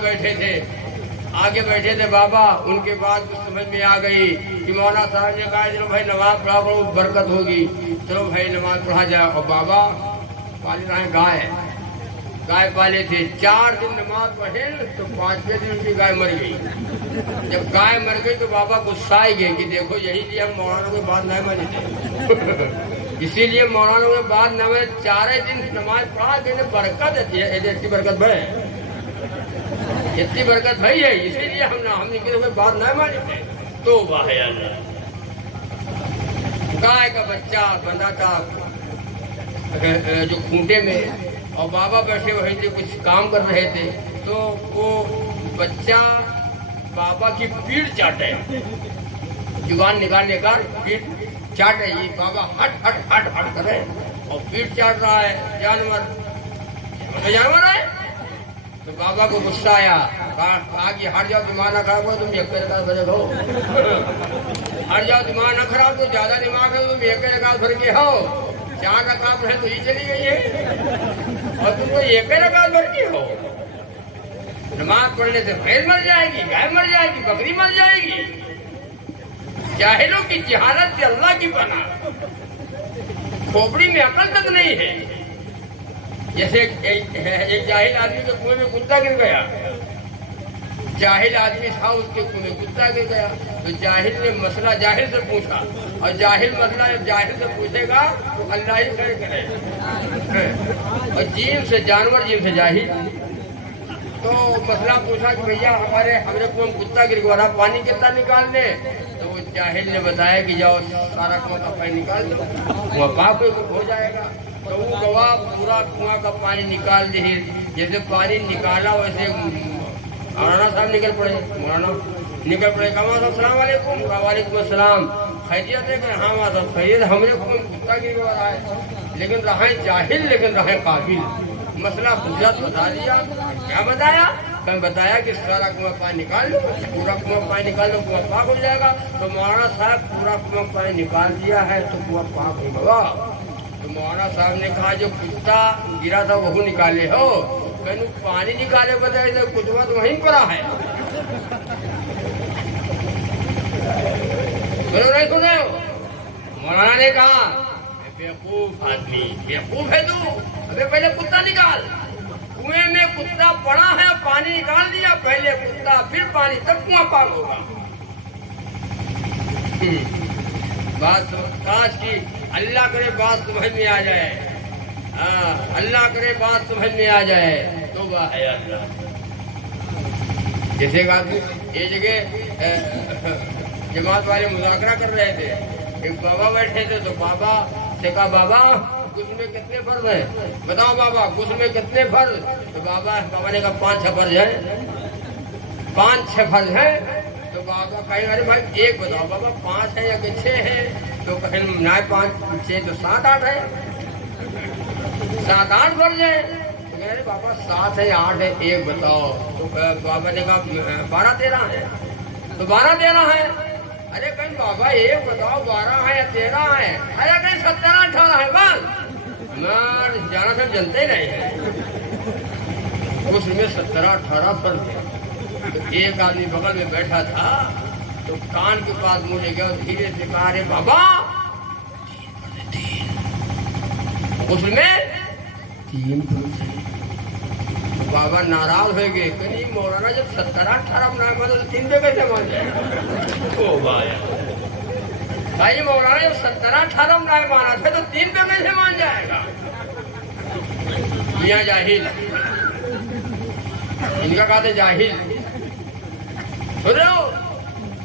بیٹھے تھے بابا، ان کے بعد کچھ سمجھ میں آ گئی کہ مولانا صاحب نے کہا چلو بھائی نماز پڑھا کرو برکت ہوگی، چلو بھائی نماز پڑھا جائے۔ اور بابا پالے رہے گائے پالے تھے، 4 دن نماز پڑھے تو 5ویں دن ان کی گائے مر گئی۔ جب گائے مر گئی تو بابا غصہ آئے گئے کہ دیکھو یہی لیے ہم مولانا کے بعد نہیں مانتے، اسی لیے مولانا کے بعد نہ 4 دن نماز پڑھا کہ برکت ہے، اتنی برکت بھائی، اتنی برکت بھائی ہے، اسی لیے ہم نے بات نہ مانتے۔ تو واہ اللہ، گائے کا بچہ بندہ تھا جو کھونٹے میں، اور بابا بیٹھے ہوئے تھے کچھ کام کر رہے تھے، تو وہ بچہ بابا کی پیٹھ چاٹے، زبان نکال پیٹھ چاٹے، یہ بابا ہٹ ہٹ ہٹ ہٹ کرے اور پیٹھ چاٹ رہا ہے، جانور ہے۔ تو بابا کو غصہ آیا، کہا کہ ہٹ جاؤ، دماغ نہ خراب ہو، تم 1 رکعت بھر ہو، ہٹ جاؤ، دماغ نہ خراب ہو، زیادہ دماغ ہے تم 1 رکعت بھر کے ہو، 4 رکعت ہے تو ہی چلی گئی ہے، اور تم تو 1 رکعت بھر کی ہو۔ نماز پڑھنے سے بھینس مر جائے گی، گائے مر جائے گی، بکری مر جائے گی۔ جاہلوں کی جہالت سے اللہ کی پناہ، کھوپڑی میں عقل تک نہیں ہے۔ جیسے ایک جاہل آدمی کے کنویں میں کتا گر گیا، جاہل آدمی تھا، اس کے کنویں میں کتا گر گیا، تو جاہل نے مسئلہ جاہل سے پوچھا، اور جاہل مسئلہ جب جاہل سے پوچھے گا تو اللہ ہی خیر کرے، اور جیم سے جانور، جیم سے جاہل۔ تو مسئلہ پوچھا کہ بھیا ہمارے کنویں میں کتا گر گیا، پانی کتنا نکال دیں؟ تو وہ جاہل نے بتایا کہ جاؤ سارا کنواں کا پانی نکال دو، کنواں پاک ہو جائے گا۔ تو وہ گواہ پورا کنواں کا پانی نکال دے، جیسے پانی نکالا ویسے مولانا صاحب نکل پڑے، کہا صاحب السلام علیکم، وعلیکم السلام، خیریت ہے؟ کہ ہاں صاحب خیریت، ہم نے کتا گر رہا ہے، لیکن رہے جاہل، لیکن رہے قابل۔ مسئلہ حجت بتا دیا، کیا بتایا؟ میں بتایا کہ سارا کنواں پانی نکال لو، پورا کنواں پانی نکال لو، کنواں پاک ہو جائے گا۔ تو مولانا صاحب پورا کنواں پانی نکال دیا ہے تو کنواں پاک نہیں ہوگا۔ تو مولانا صاحب نے کہا جو کتا گرا تھا وہ نکالے ہو، میں نے پانی نکالے بتائے تو کتوا تو وہیں پڑا ہے۔ نہیں سنے ہو؟ مولانا نے کہا بیوقوف آدمی، بیوقوف ہے تو، ابھی پہلے کتا نکال، کنویں میں کتا پڑا ہے پانی نکال دیا، پہلے کتا پھر پانی تب کنواں پاک ہوگا۔ بات کاش کی اللہ کرے بات سمجھ میں آ جائے، ہاں اللہ کرے بات سمجھ میں آ جائے۔ توبہ ہے اللہ۔ جیسے کہ یہ جگہ جماعت والے مذاکرہ کر رہے تھے، ایک بابا بیٹھے تھے تو بابا سے کہا بابا غسل میں کتنے فرض ہیں؟ بتاؤ بابا غسل میں کتنے فرض؟ تو بابا نے کہا 5-6 فرض ہیں، 5-6 فرض ہیں۔ تو بابا کہیں ارے بھائی ایک بتاؤ بابا 5 ہے یا کہ 6 ہے؟ تو کہیں نہ 5-6 تو 7-8 ہے، 7-8 فرض ہیں۔ تو کہہ رہے بابا 7 ہے 8 ہے ایک بتاؤ؟ تو بابا نے کہا 12-13 ہے۔ تو 12-13 ہے۔ ارے کہیں بابا ایک بتاؤ 12 ہے یا 13 ہے؟ ارے کہیں 17-18 ہے۔ بس میں جانا پھر جلتے نہیں ہے، اس میں 17-18 فرض ہے۔ تو ایک آدمی بغل میں بیٹھا تھا تو کان کے پاس منہ لے گیا اور دھیرے سے کہا ارے بابا اس میں 3 فرض ہے۔ بابا ناراض ہوئے گئے کہ نہیں مولانا جب 17-18 بنایا مانا تو 3 پہ کیسے مان جائے گا؟ بھائی مولانا جب 17-18 بنایا مانا تھا تو 3 پہ کیسے مان جائے گا؟ میاں جاہل، ان کا کہتے جاہل۔ سن رہے ہو؟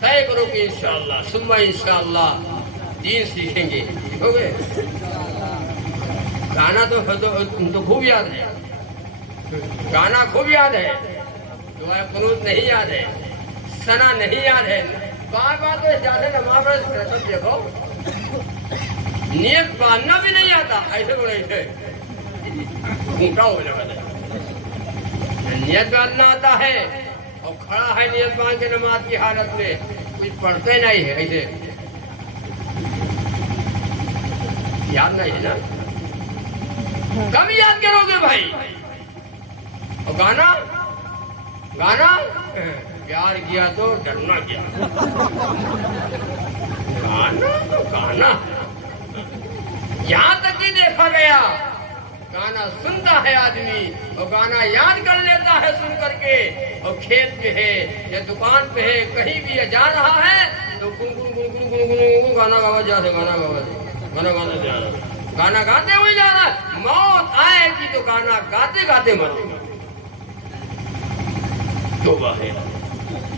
طے کرو کہ انشاءاللہ ثم انشاءاللہ دین سیکھیں گے، سیکھو گے؟ گانا تو خوب یاد ہے، گانا خوب یاد ہے، دعائے قنوت نہیں یاد ہے، ثنا نہیں یاد ہے، بار بار تو یاد ہے، نماز رسم دیکھو، نیت باندھنا بھی نہیں آتا، ایسے بڑے ایسے گھوٹا ہو جاتا ہے۔ نیت باندھنا آتا ہے اور کھڑا ہے نیت باندھ کے نماز کی حالت میں، کچھ پڑھتے نہیں ہے، ایسے یاد نہیں ہے نا؟ کب یاد کرو گے بھائی؟ اور گانا گانا پیار کیا تو ڈرنا کیا، گانا تو گانا، یہاں تک ہی دیکھا گیا گانا سنتا ہے آدمی اور گانا یاد کر لیتا ہے سن کر کے، اور کھیت پہ ہے یا دکان پہ ہے کہیں بھی جا رہا ہے تو گانا گاوا جا رہے، گانا گاوا گانا گانا جا رہا، گانا گاتے ہوئے جا رہا، موت آئے گی تو گانا گاتے گاتے مرے گا۔ توبہ ہے،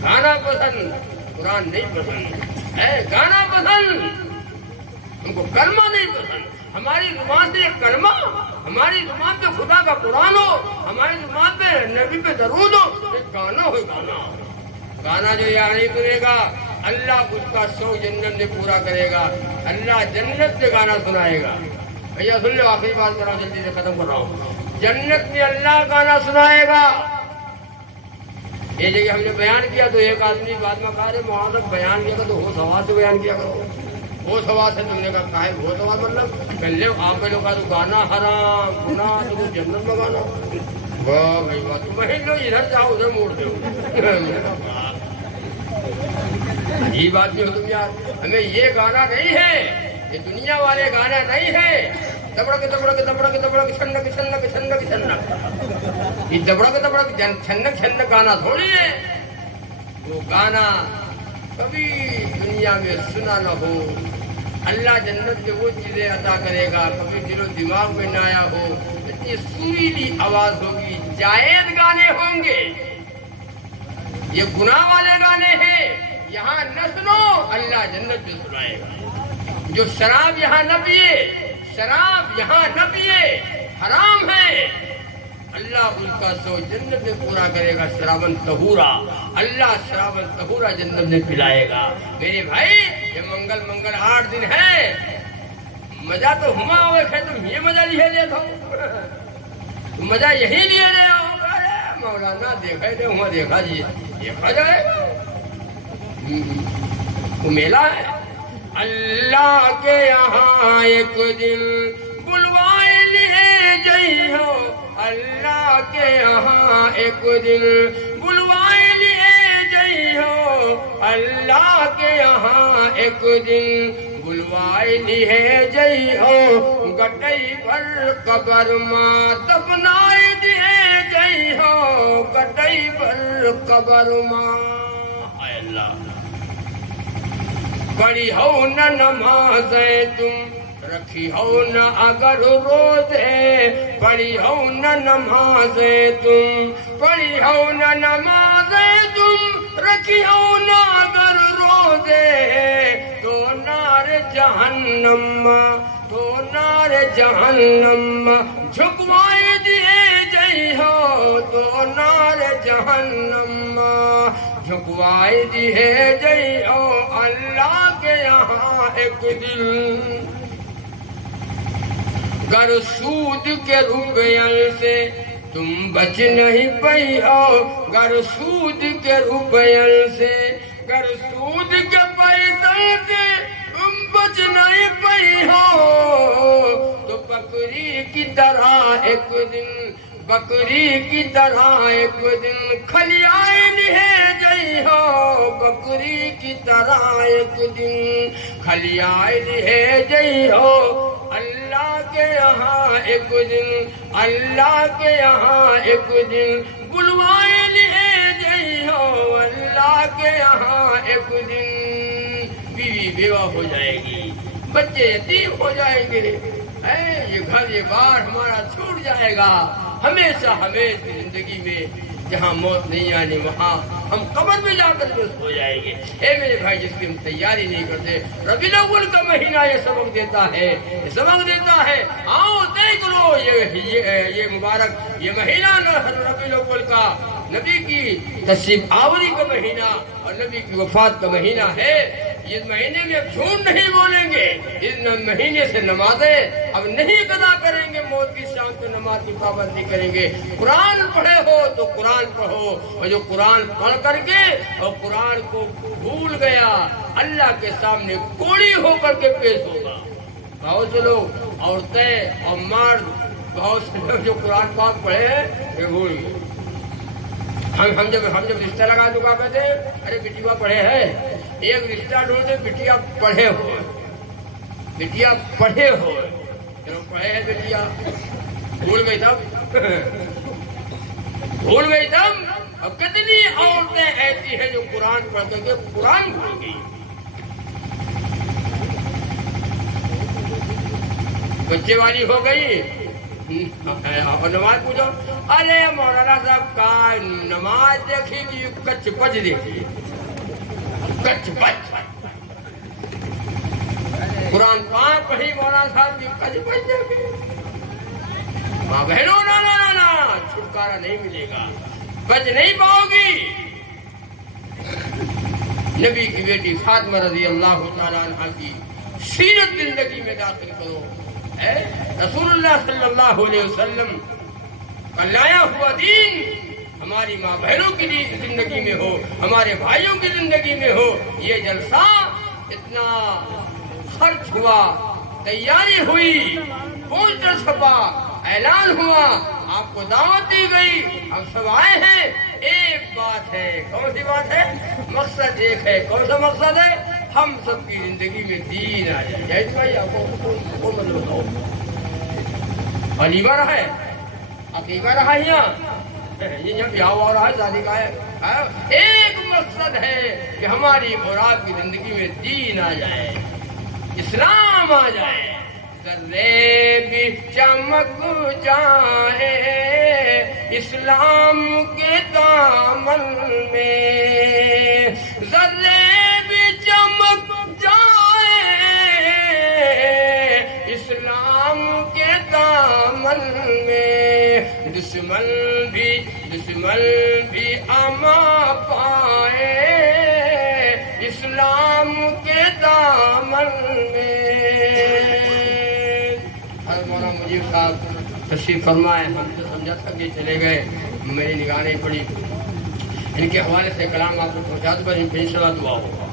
گانا پسند، قرآن نہیں پسند ہے، گانا پسند، ہم کو کلمہ نہیں پسند۔ ہماری زبان سے ایک کلمہ، ہماری زبان پہ خدا کا قرآن ہو، ہماری زبان پہ نبی پہ درود ہو، ایک گانا ہو، گانا گانا جو یاد نہیں سنے گا اللہ اس کا شوق جنت میں پورا کرے گا، اللہ جنت میں گانا سنائے گا۔ بھیا سن لو، آخری بات کر رہا ہوں، جلدی سے ختم کر رہا ہوں۔ جنت میں اللہ گانا سنائے گا۔ یہ جگہ ہم نے بیان کیا تو ایک آدمی بعد میں کہا رہے محمد بیان کیا تو ہوش آواز سے بیان کیا کرو، ہوش آواز سے۔ تم نے کہا ہے ہوش آواز مطلب پہلے آپ نے کہا تو گانا حرام گناہ تو جنت میں گانا، واہ بھائی واہ، تم وہیں لو ادھر جاؤ ادھر موڑ دو۔ یہ بات نہیں ہو تم یار، ہمیں یہ گانا نہیں ہے، یہ دنیا والے گانا نہیں ہے۔ دبڑک دبڑک دبڑک دبڑک چھنک چھنک چھنک چھنک، یہ دبڑک دبڑک چھنک چھنک گانا تھوڑی ہے۔ وہ گانا کبھی دنیا میں سنا نہ ہو، اللہ جنت میں وہ چیزیں عطا کرے گا کبھی دل و دماغ میں نہ آیا ہو، اتنی سریلی آواز ہوگی، جائز گانے ہوں گے، یہ گناہ والے گانے ہیں، یہاں نہ سنو، اللہ جنت میں سنائے گا۔ جو شراب یہاں نہ پیے، شراب یہاں نہ پیے، حرام ہے، اللہ ان کا سو جنت میں پورا کرے گا، شرابن طہورا، اللہ شرابن طہورا جنت میں پلائے گا۔ میرے بھائی یہ منگل 8 دن ہے، مزہ تو ہوا ہوئے تھے، تم یہ مزہ لیے لے تھو، مزہ یہی لیے لے ہو، مولانا دیکھے دے وہاں دیکھا جی دیکھا جائے گا وہ میلہ ہے اللہ کے یہاں ایک دن بلوائے لیے جئی ہو اللہ کے یہاں ایک دن بلوائے لیے جئی ہو اللہ کے یہاں ایک دن بلوائے لیے جئی ہو گٹئی پر قبر ماں دفنائے دیے جئی ہو گٹئی پر قبر ماں اے اللہ پڑھی ہو نہ نمازیں تم رکھی ہو نہ اگر روزے پڑھی ہو نہ نمازیں تم پڑھی ہو نہ نمازیں تم رکھی ہو نہ اگر روزے تو نار جہنم تو نار جہنم جھکوائے دیے جئی ہو تو نار جہنم جھکوائے دیے جئی ہو اللہ کے یہاں ایک دن گر سود کے روپیوں سے تم بچ نہیں پئی ہو گر سود کے روپیوں سے گر سود کے پیسوں سے تم بچ نہیں پئی ہو تو بکری کی طرح ایک دن بکری کی طرح ایک دن کھلیائے لیے جئی ہو بکری کی طرح ایک دن کھلیائے لیے جئی ہو اللہ کے یہاں ایک دن اللہ کے یہاں ایک دن بلوائے لیے جئی ہو اللہ کے یہاں ایک دن بیوی بیوہ ہو جائے گی بچے یتیم ہو جائیں گے یہ گھر یہ بار ہمارا چھوٹ جائے گا ہمیشہ ہمیشہ زندگی میں جہاں موت نہیں آنی وہاں ہم قبر میں جا کر درست ہو جائیں گے اے میرے بھائی جس کی ہم تیاری نہیں کرتے ربیع الاول کا مہینہ یہ سبق دیتا ہے یہ سبق دیتا ہے آؤ دیکھ لو یہ مبارک یہ مہینہ ربیع الاول کا نبی کی تشریف آوری کا مہینہ اور نبی کی وفات کا مہینہ ہے اس مہینے میں جھوٹ نہیں بولیں گے اس مہینے سے نمازیں اب نہیں قضا کریں گے موت کی شام کو نماز کی پابندی کریں گے قرآن پڑھے ہو تو قرآن پڑھو اور جو قرآن پڑھ کر کے اور قرآن کو بھول گیا اللہ کے سامنے کوڑی ہو کر کے پیش ہوگا بہت سے لوگ عورتیں اور مرد بہت سے لوگ جو قرآن پاک پڑھے ہیں یہ بھول گئے ہم جب رشتہ لگا چکا کہتے ہیں ارے بیٹیاں پڑھے ہیں ایک رشتہ ڈھونڈے بٹیا پڑھے ہوئے بٹیا پڑھے ہوئے چلو پڑھے ہیں بٹیا بھول گئی تب بھول گئی تب اب کتنی عورتیں ایسی ہیں جو قرآن پڑھ کر کے قرآن بھول گئی بچے والی ہو گئی اور نماز پوچھو ارے مولانا صاحب کا نماز دیکھی گی کچ پچ دیکھی کچ پچ قرآن پاک پڑھی مولانا صاحب کی کچ پچ دیکھی ماں بہنوں نا چھٹکارا نہیں ملے گا بچ نہیں پاؤ گی نبی کی بیٹی فاطمہ رضی اللہ تعالیٰ عنہ کی سیرت زندگی میں داخل کرو رسول اللہ صلی اللہ علیہ وسلم کا لایا ہوا دین ہماری ماں بہنوں کی زندگی میں ہو ہمارے بھائیوں کی زندگی میں ہو یہ جلسہ اتنا خرچ ہوا تیاری ہوئی پوسٹر چھپا اعلان ہوا آپ کو دعوت دی گئی ہم سب آئے ہیں ایک بات ہے کون سی بات ہے مقصد ایک ہے کون سا مقصد ہے ہم سب کی زندگی میں دین آ جائے جیسے بھائی آپ کو بتاؤ علیمہ رہا ہے عقیقہ رہا یہاں بیاہ ہوا رہا ہے شادی کا ہے ایک مقصد ہے کہ ہماری اور آپ کی زندگی میں دین آ جائے اسلام آ جائے ذرے بھی چمک جائے اسلام کے دامن میں ذرے بھی چمک جائے اسلام کے دامن میں دشمن بھی اما پائے اسلام کے دامن میں مولانا مجیب صاحب تشریف فرمائے ہم تو سمجھا تھا کہ چلے گئے میری نگاہ نہیں پڑی، ان کے حوالے سے کلام آپ کو پہنچا دوں، پر انشاءاللہ دعا ہوگا۔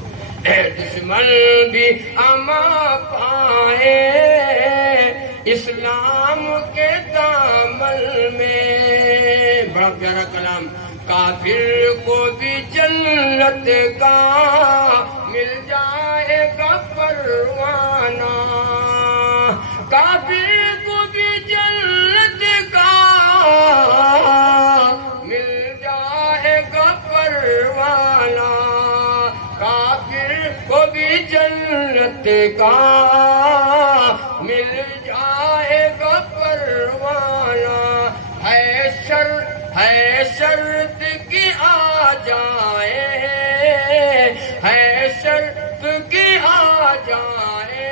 دشمن بھی اما پائے اسلام کے دامن میں، بڑا پیارا کلام۔ کافر کو بھی جنت کا مل جائے گا پروانہ، کافر کو بھی جنت کا مل جائے گا پروانہ، کافر کو بھی جنت کا مل جائے گا پروانہ، ہے شرط کی آ جائے، ہے شرط کی آ جائے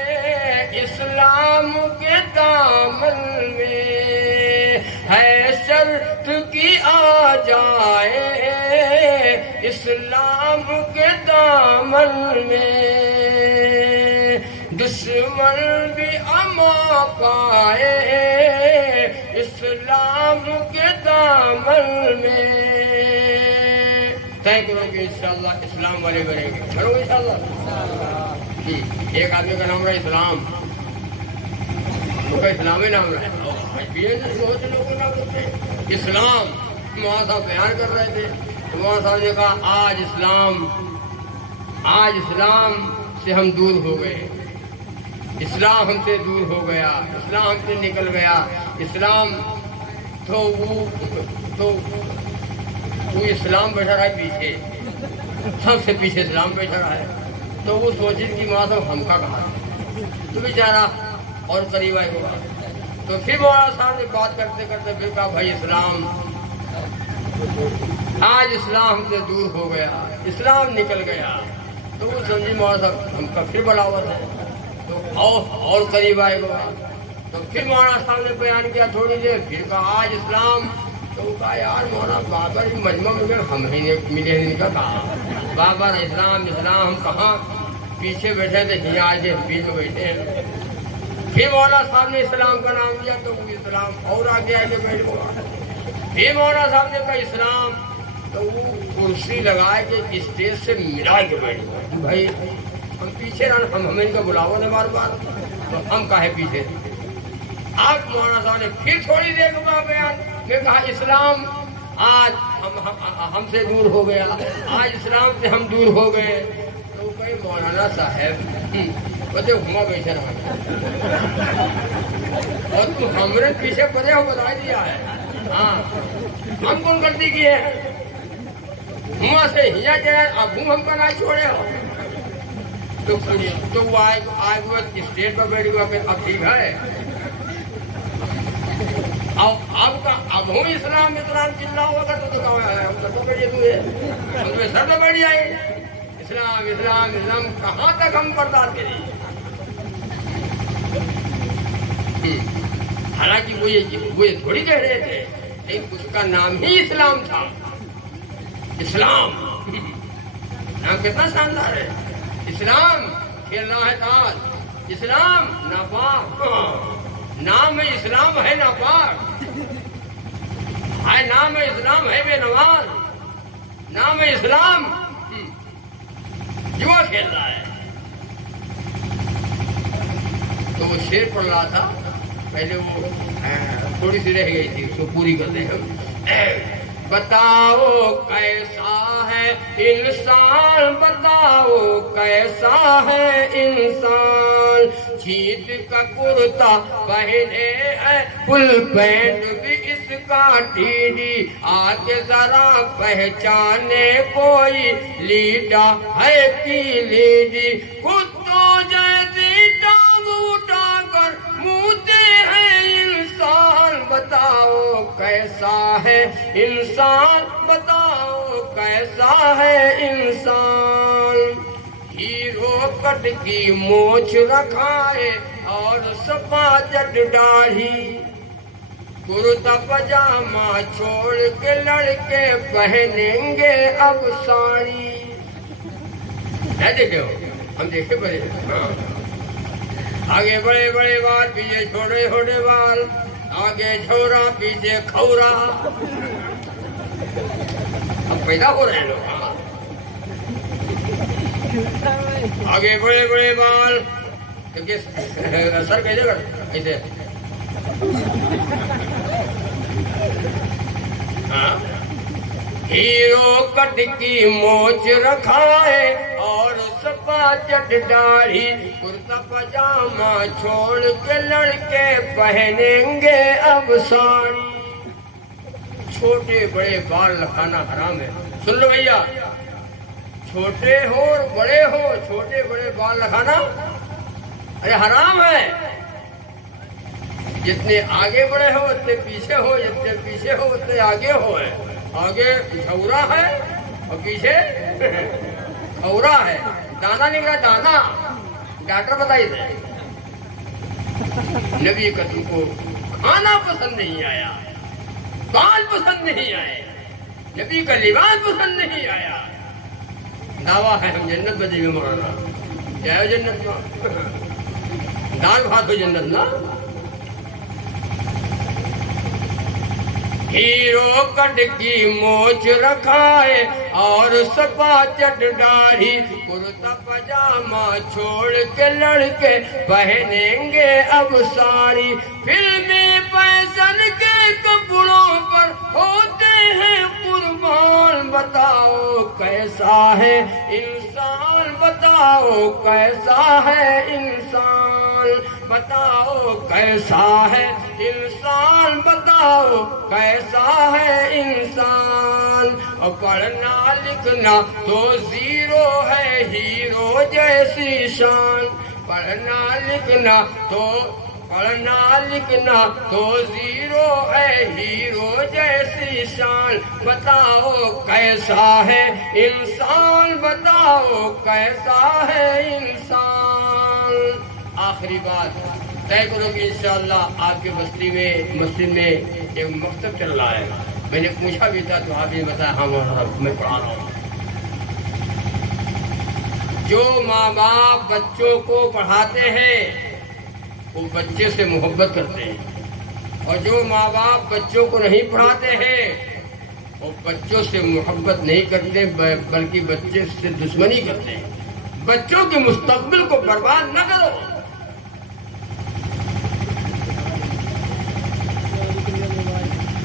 اسلام کے دامن میں، ہے شرط کی آ جائے اسلام کے دامن میں، دشمن بھی اما پائے اسلام کے دامن میں۔ طے کرو کہ انشاءاللہ اسلام والے بنیں گے، کرو انشاءاللہ جی۔ ایک آدمی کا نام رہا اسلام، ان کا اسلامی نام رہا، آج بھی بہت لوگوں نام رکھتے ہیں اسلام۔ وہاں صاحب بیان کر رہے تھے، وہاں صاحب نے کہا آج اسلام سے ہم دور ہو گئے، اسلام ہم سے دور ہو گیا، اسلام ہم سے نکل گیا، اسلام تو وہ اسلام بیٹھا رہا ہے پیچھے، سب سے پیچھے اسلام بیٹھا رہا ہے، تو وہ سوچے کہ ماں صاحب ہم کا کہا تو بیچارہ اور قریب آئے گا۔ تو پھر مولانا صاحب نے بات کرتے کرتے پھر کہا بھائی اسلام، آج اسلام ہم سے دور ہو گیا، اسلام نکل گیا، تو وہ سمجھی مولانا صاحب ہم کا پھر بلاوت ہے، تو اور قریب آئے گا۔ تو پھر مولانا صاحب نے بیان کیا تھوڑی دیر، پھر کہا آج اسلام، تو وہ کہا یار مولانا بابر مجمع میں ہم ہی ملے نہیں کہا، بابر اسلام ہم کہاں پیچھے بیٹھے تھے، یہاں آج بیچ میں بیٹھے ہیں۔ پھر مولانا صاحب نے اسلام کا نام دیا، تو وہ اسلام اور آگے آگے بیٹھ گیا۔ پھر مولانا صاحب نے کہا اسلام، تو وہ کرسی لگائے کہ اسٹیج سے ملا کے بیٹھ گئے، بھائی ہم پیچھے رہنا، ہمیں ان کا بلاوا ہے بار بار، تو ہم کاہے پیچھے۔ آپ مولانا صاحب نے پھر تھوڑی دیر کے بعد بیان میں کہا اسلام آج ہم سے دور ہو گیا، آج اسلام سے ہم دور ہو گئے، تو بھائی مولانا صاحب بتے ہما بیٹھے رہا اور تم ہمارے پیچھے پڑے ہو بتا دیا ہے، ہاں ہم کون غلطی کی ہے، ہما سے ہیا کیا اب ہم کا نہ چھوڑے ہو، تو وہ آج وہ اسٹیج پر بیٹھ گیا، اب ٹھیک ہے اب ہوں اسلام چل رہا ہوگا تو ہم سب کو بیٹھے ہوئے ہم تو سر پہ بیٹھ جائیں، اسلام کہاں تک ہم برداشت کریں۔ حالانکہ وہ یہ تھوڑی کہہ رہے تھے، لیکن اس کا نام ہی اسلام تھا۔ اسلام نام کتنا شاندار ہے، اسلام کھیلنا ہے تاج، اسلام ناپاک، نام اسلام ہے ناپاک، نام اسلام ہے بے نماز، نام اسلام جوا کھیل رہا ہے۔ تو وہ شعر پڑھ رہا تھا، پہلے وہ تھوڑی سی رہ گئی تھی، اس کو پوری کرتے ہیں۔ بتاؤ کیسا ہے انسان، بتاؤ کیسا ہے انسان، جیت کا کرتا پہنے ہے فل پینٹ بھی اس کا ٹیڈی، آگے ذرا پہچانے کوئی لیڈا ہے پیلی جی، کتوں جیسی ٹانگ اٹھا کر موتے ہیں انسان، بتاؤ کیسا ہے انسان، بتاؤ کیسا ہے انسان، ہیرو کٹ کی مونچھ رکھائے اور سفاجت داڑھی، کرتا پجامہ چھوڑ کے لڑکے پہنیں گے اب ساڑی۔ کیا دیکھے ہو، ہم دیکھے بڑے آگے بڑے بڑے بال، پیچھے چھوٹے چھوٹے بال، آگے چھوڑا پیچھے کھورا، اب پیدا ہو رہے ہیں لوگ. آگے بڑے بڑے بال سر کیسے کر ایسے. ہیرو کٹ کی موچ رکھائے اور سپا چٹ داڑھی کرتا پاجامہ چھوڑ کے لڑکے پہنیں گے اب ساڑی. چھوٹے بڑے بال رکھانا حرام ہے. سن لو بھیا, چھوٹے ہو اور بڑے ہو, چھوٹے بڑے بال رکھانا ارے حرام ہے. جتنے آگے بڑے ہو اتنے پیچھے ہو, جتنے پیچھے ہو اتنے آگے ہو. آگے جھورا ہے اور پیچھے کھورا ہے. دانا نکلا دانا. ڈاکٹر بتائی تھے نبی کریم کو کھانا پسند نہیں آیا, بال پسند نہیں آئے, نبی کا لباس پسند نہیں آیا. دعویٰ ہے ہم جنت میں جائیں گے. مولانا کیا ہے جنت میں؟ دال بھات ہو جنت نا. ہیرو کٹ کی موچ رکھائے اور سپا چٹ داڑھی کرتا پاجامہ چھوڑ کے لڑکے پہنیں گے اب ساڑی. فلمی فیشن کے کپڑوں پر ہوتے ہیں قربان. بتاؤ کیسا ہے انسان, بتاؤ کیسا ہے انسان, بتاؤ کیسا ہے انسان, بتاؤ کیسا ہے انسان. اور پڑھنا لکھنا تو زیرو ہے, ہیرو جیسی شان. پڑھنا لکھنا تو زیرو ہے, ہیرو جیسی شان. بتاؤ کیسا ہے انسان, بتاؤ کیسا ہے انسان. آخری بات طے کرو کہ انشاءاللہ آپ کے بستی میں مسجد میں ایک مکتب چل رہا ہے. میں نے پوچھا بھی تھا تو آپ نے بتایا ہاں میں پڑھا رہا ہوں. جو ماں باپ بچوں کو پڑھاتے ہیں وہ بچے سے محبت کرتے ہیں, اور جو ماں باپ بچوں کو نہیں پڑھاتے ہیں وہ بچوں سے محبت نہیں کرتے بلکہ بچے سے دشمنی کرتے ہیں. بچوں کے مستقبل کو برباد نہ کرو.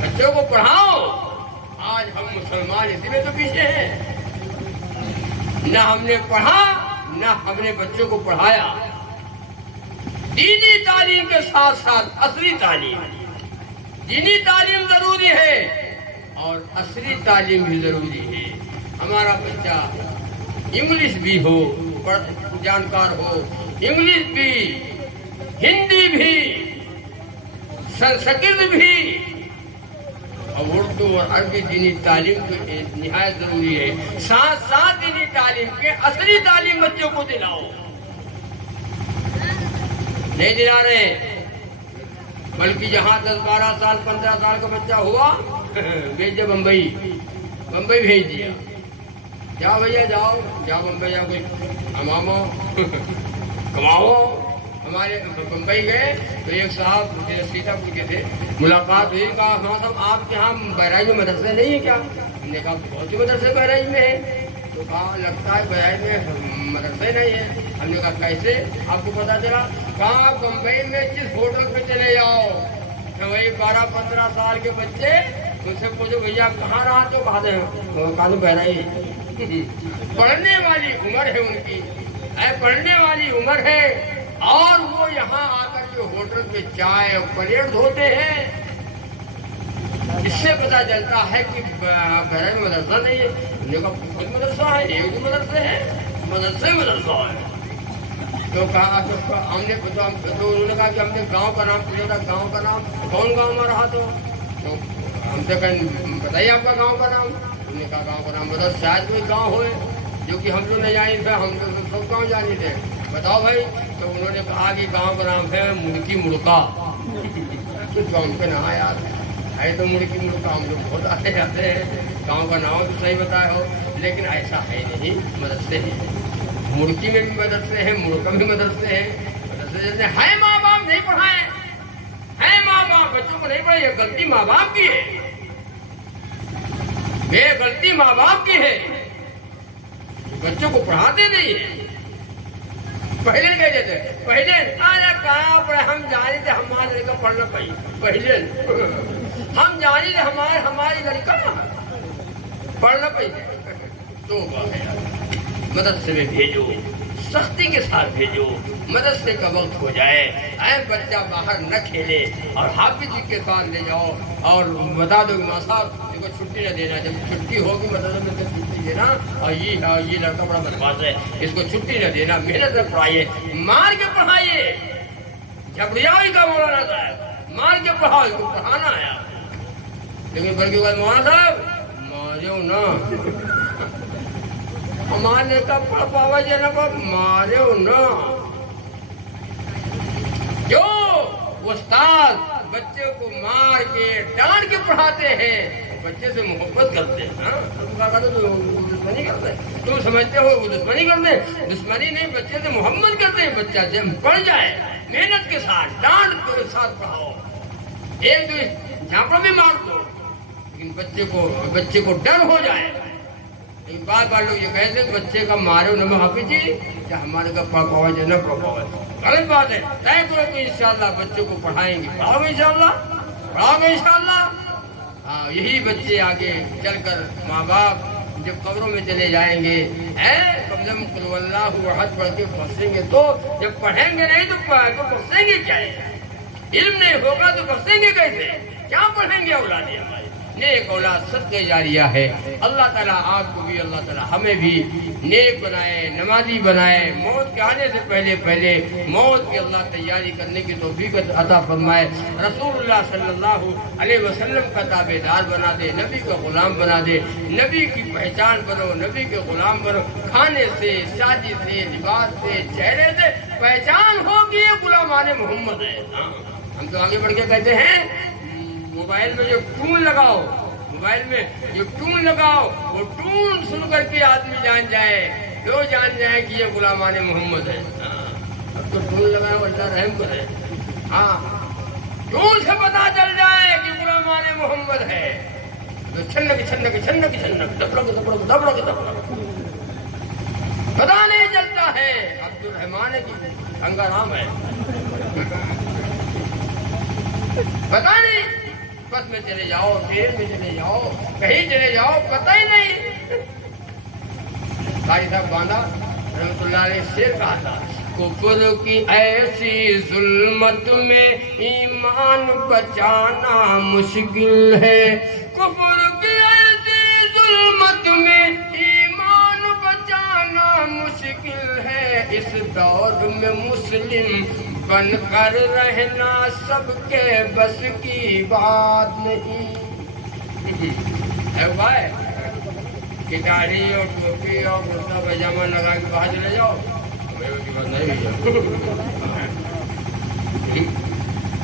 بچوں کو پڑھاؤ. آج ہم مسلمان اسی میں تو پیچھے ہیں. نہ ہم نے پڑھا نہ ہم نے بچوں کو پڑھایا. دینی تعلیم کے ساتھ ساتھ عصری تعلیم. دینی تعلیم ضروری ہے اور عصری تعلیم بھی ضروری ہے. ہمارا بچہ انگلش بھی ہو, جانکار ہو, انگلش بھی, ہندی بھی, سنسکرت بھی, اور اردو اور عربی دینی تعلیم تو نہایت ضروری ہے. ساتھ ساتھ دینی تعلیم کے عصری تعلیم بچوں کو دلاؤ. نہیں دلا رہے, بلکہ جہاں 10-12 سال 15 سال کا بچہ ہوا بھیج دیا بمبئی بھیج دیا. جاؤ بھیا جاؤ بمبئی جاؤ, کوئی کماؤ کماؤ. ہمارے بمبئی گئے تو ایک صاحب سیتاپور کے تھے, ملاقات ہوئی. کہا ہاں صاحب آپ کے یہاں بہرائچ میں مدرسے نہیں ہے کیا؟ ہم نے کہا بہت سی مدرسے بہرائچ میں ہیں. تو کہا لگتا ہے بہرائچ میں مدرسے نہیں ہے. ہم نے کہا کیسے آپ کو پتا چلا؟ کہاں بمبئی میں جس ہوٹل پہ چلے جاؤ وہی 12-15 سال کے بچے ان سے پوچھو بھیا کہاں رہا تو کہا تو بہرائچ. پڑھنے والی عمر ہے ان کی, پڑھنے والی عمر ہے, اور وہ یہاں آ کر کے ہوٹل پہ چائے اور پلیٹ دھوتے ہیں. اس سے پتا چلتا ہے کہ بہرائچ میں مدرسہ نہیں ہے. ہم نے کہا بہت مدرسہ ہے, ایک بھی مدرسے ہے, مدرسہ ہے. تو کہا ہم نے انہوں نے کہا کہ ہم نے گاؤں کا نام پوچھا تھا. گاؤں کا نام کون گاؤں میں رہا تو ہم سے کہیں بتائیے آپ کا گاؤں کا نام. ہم نے کہا گاؤں کا نام بتا, شاید کوئی گاؤں ہوئے جو کہ ہم لوگ نہیں جانے تھے, ہم لوگ سب گاؤں جانے تھے. بتاؤ بھائی. تو انہوں نے کہا کہ گاؤں کا نام ہے مڑکی مڑکا. کچھ گاؤں پہ نہ یاد ہے تو مڑکی مڑکا. ہم لوگ بہت آتے جاتے ہیں, گاؤں کا نام تو صحیح بتایا ہو, لیکن ایسا ہے نہیں. مدرسے ہیں, مڑکی میں بھی مدرسے ہیں, مڑکا میں مدرسے ہیں. مدرسے جیسے ہے ماں باپ نہیں پڑھائے, ہے ماں باپ بچوں کو نہیں پڑھائے, یہ غلطی ماں باپ کی ہے. یہ غلطی ماں باپ کی ہے، بچوں کو پڑھاتے نہیں ہیں۔ پہلے کہتے تھے پہلے آیا کہاں پڑھے، ہم جانے تھے ہمارے لڑکا پڑھنا پڑی، پہلے ہم جانے تھے ہماری لڑکا پڑھنا پڑی۔ تو مدرسے میں بھیجو، سختی کے ساتھ بھیجو، مدرسے کا وقت ہو جائے، اے بچہ باہر نہ کھیلے، اور حافظ جی کے ساتھ لے جاؤ اور بتا دو کہ ماں صاحب دیکھو چھٹی نہ دینا، جب چھٹی ہوگی مدرسے میں تو چھٹی دینا، اور یہ لڑکا بڑا بدماش ہے، اس کو چھٹی نہ دینا، محنت سے پڑھائیے، مار کے پڑھائیے، جھپڑیائی کا مولانا صاحب مار کے پڑھاؤ، اس کو پڑھانا ہے۔ لیکن بلکہ مولانا صاحب مارو نا، ہمارے کا پڑھ پاوا جانا مارے نا۔ جو استاد بچے کو مار کے ڈانٹ کے پڑھاتے ہیں بچے سے محبت کرتے ہیں، دشمنی کرتے ہیں، تم سمجھتے ہو وہ دشمنی کرتے ہیں، دشمنی نہیں، بچے سے محبت کرتے ہیں، بچہ جب پڑھ جائے محنت کے ساتھ ڈانٹ کے ساتھ پڑھاؤ، ایک دو جھاپڑ بھی مار دو، لیکن بچے کو ڈر ہو جائے۔ بار بار لوگ یہ کہتے ہیں بچے کا مارو نہ حافظ جی، کیا ہمارے کا پڑھ پاؤ نہ پڑھ پاؤ، غلط بات ہے۔ طے کرو کہ انشاءاللہ بچوں کو پڑھائیں گے، پڑھاؤ گے انشاءاللہ، پڑھاؤ گے انشاءاللہ۔ ہاں یہی بچے آگے چل کر ماں باپ جب قبروں میں چلے جائیں گے، کم سے کم قل هو اللہ احد پڑھ کے پھنسیں گے، تو جب پڑھیں گے نہیں تو پھنسیں گے کیا ہے؟ علم نہیں ہوگا تو پھنسیں گے کیسے؟ کیا پڑھیں گے اولاد ہماری؟ نیک اولاد صدقہ جاریہ ہے۔ اللہ تعالیٰ آپ کو بھی، اللہ تعالیٰ ہمیں بھی نیک بنائے، نمازی بنائے، موت کے آنے سے پہلے موت کی اللہ تیاری کرنے کی توفیق عطا فرمائے، رسول اللہ صلی اللہ علیہ وسلم کا تابع دار بنا دے، نبی کا غلام بنا دے، نبی کی پہچان بنو، نبی کے غلام بنو، کھانے سے، شادی سے، لباس سے، چہرے سے پہچان ہوگی یہ غلامان محمد ہے۔ ہم تو آگے بڑھ کے کہتے ہیں موبائل میں جو ٹون لگاؤ، موبائل میں جو ٹون لگاؤ، وہ ٹون سن کر کے آدمی جان جائے، لوگ جان جائیں کہ یہ غلامان محمد ہے۔ اب تو ٹون لگاؤ، اللہ رحم کرے، ہاں ٹون سے پتا چل جائے کہ غلامان محمد ہے، تو چھنک چھنک چھنک چھنک دبڑک دبڑک دبڑک دبڑک پتا نہیں چلتا ہے۔ عبد الرحمان کی انگارام ہے، پتا نہیں، بس میں چلے جاؤ، ٹرین میں چلے جاؤ، کہیں چلے جاؤ، پتہ ہی نہیں۔ قاری صاحب باندھا رحمۃ اللہ علیہ شعر کہا تھا، کفر کی ایسی ظلمت میں ایمان بچانا مشکل ہے، کفر کی ایسی ظلمت میں ایمان بچانا مشکل ہے، اس دور میں مسلم بن کر رہنا سب کے بس کی بات نہیں ہے بھائی، کہ داڑھی اور ٹوپی اور کرتا پاجامہ لگا کے باہر چلے جاؤ،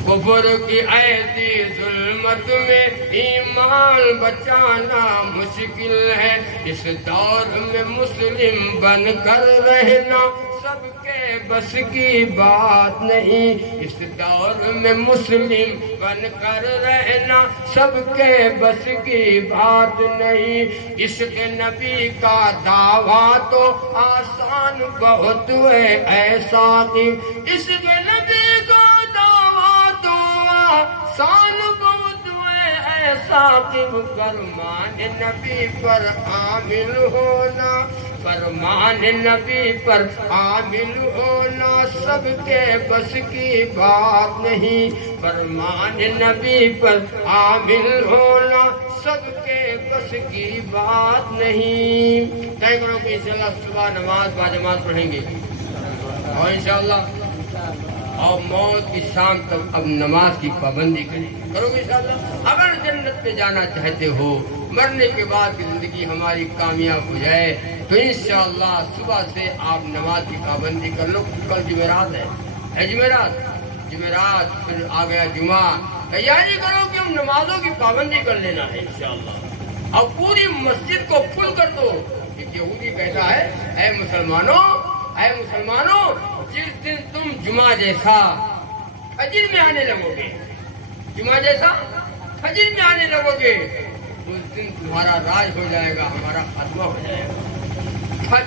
کفر کی ایسی ظلمت میں ایمان بچانا مشکل ہے، اس دور میں مسلم بن کر رہنا سب کے بس کی بات نہیں، اس دور میں مسلم بن کر رہنا سب کے بس کی بات نہیں، عشق نبی کا دعویٰ تو آسان بہت ہے ایسا کہ عشق نبی کا دعویٰ تو آسان بہت ہے ایسا کہ فرمان نبی پر عامل ہونا، فرمان نبی پر عامل ہونا سب کے بس کی بات نہیں، فرمان نبی پر عامل ہونا سب کے بس کی بات نہیں۔ طے کرو کہ انشاءاللہ صبح نماز باجماعت پڑھیں گے، اور انشاءاللہ اور موت کی شام تک اب نماز کی پابندی کرو گے انشاءاللہ۔ اگر جنت میں جانا چاہتے ہو، مرنے کے بعد کی زندگی ہماری کامیاب ہو جائے، تو انشاءاللہ صبح سے آپ نماز کی پابندی کر لو۔ کل جمعرات ہے جمعرات پھر آ گیا جمعہ، تیاری کرو کہ ہم نمازوں کی پابندی کر لینا ہے انشاءاللہ، اور پوری مسجد کو فل کر دو۔ ایک یہودی کہتا ہے، اے مسلمانوں جس دن تم جمعہ جیسا فجر میں آنے لگو گے، جمعہ جیسا فجر میں آنے لگو گے، اس دن تمہارا راج ہو جائے گا، ہمارا خاتمہ ہو جائے گا۔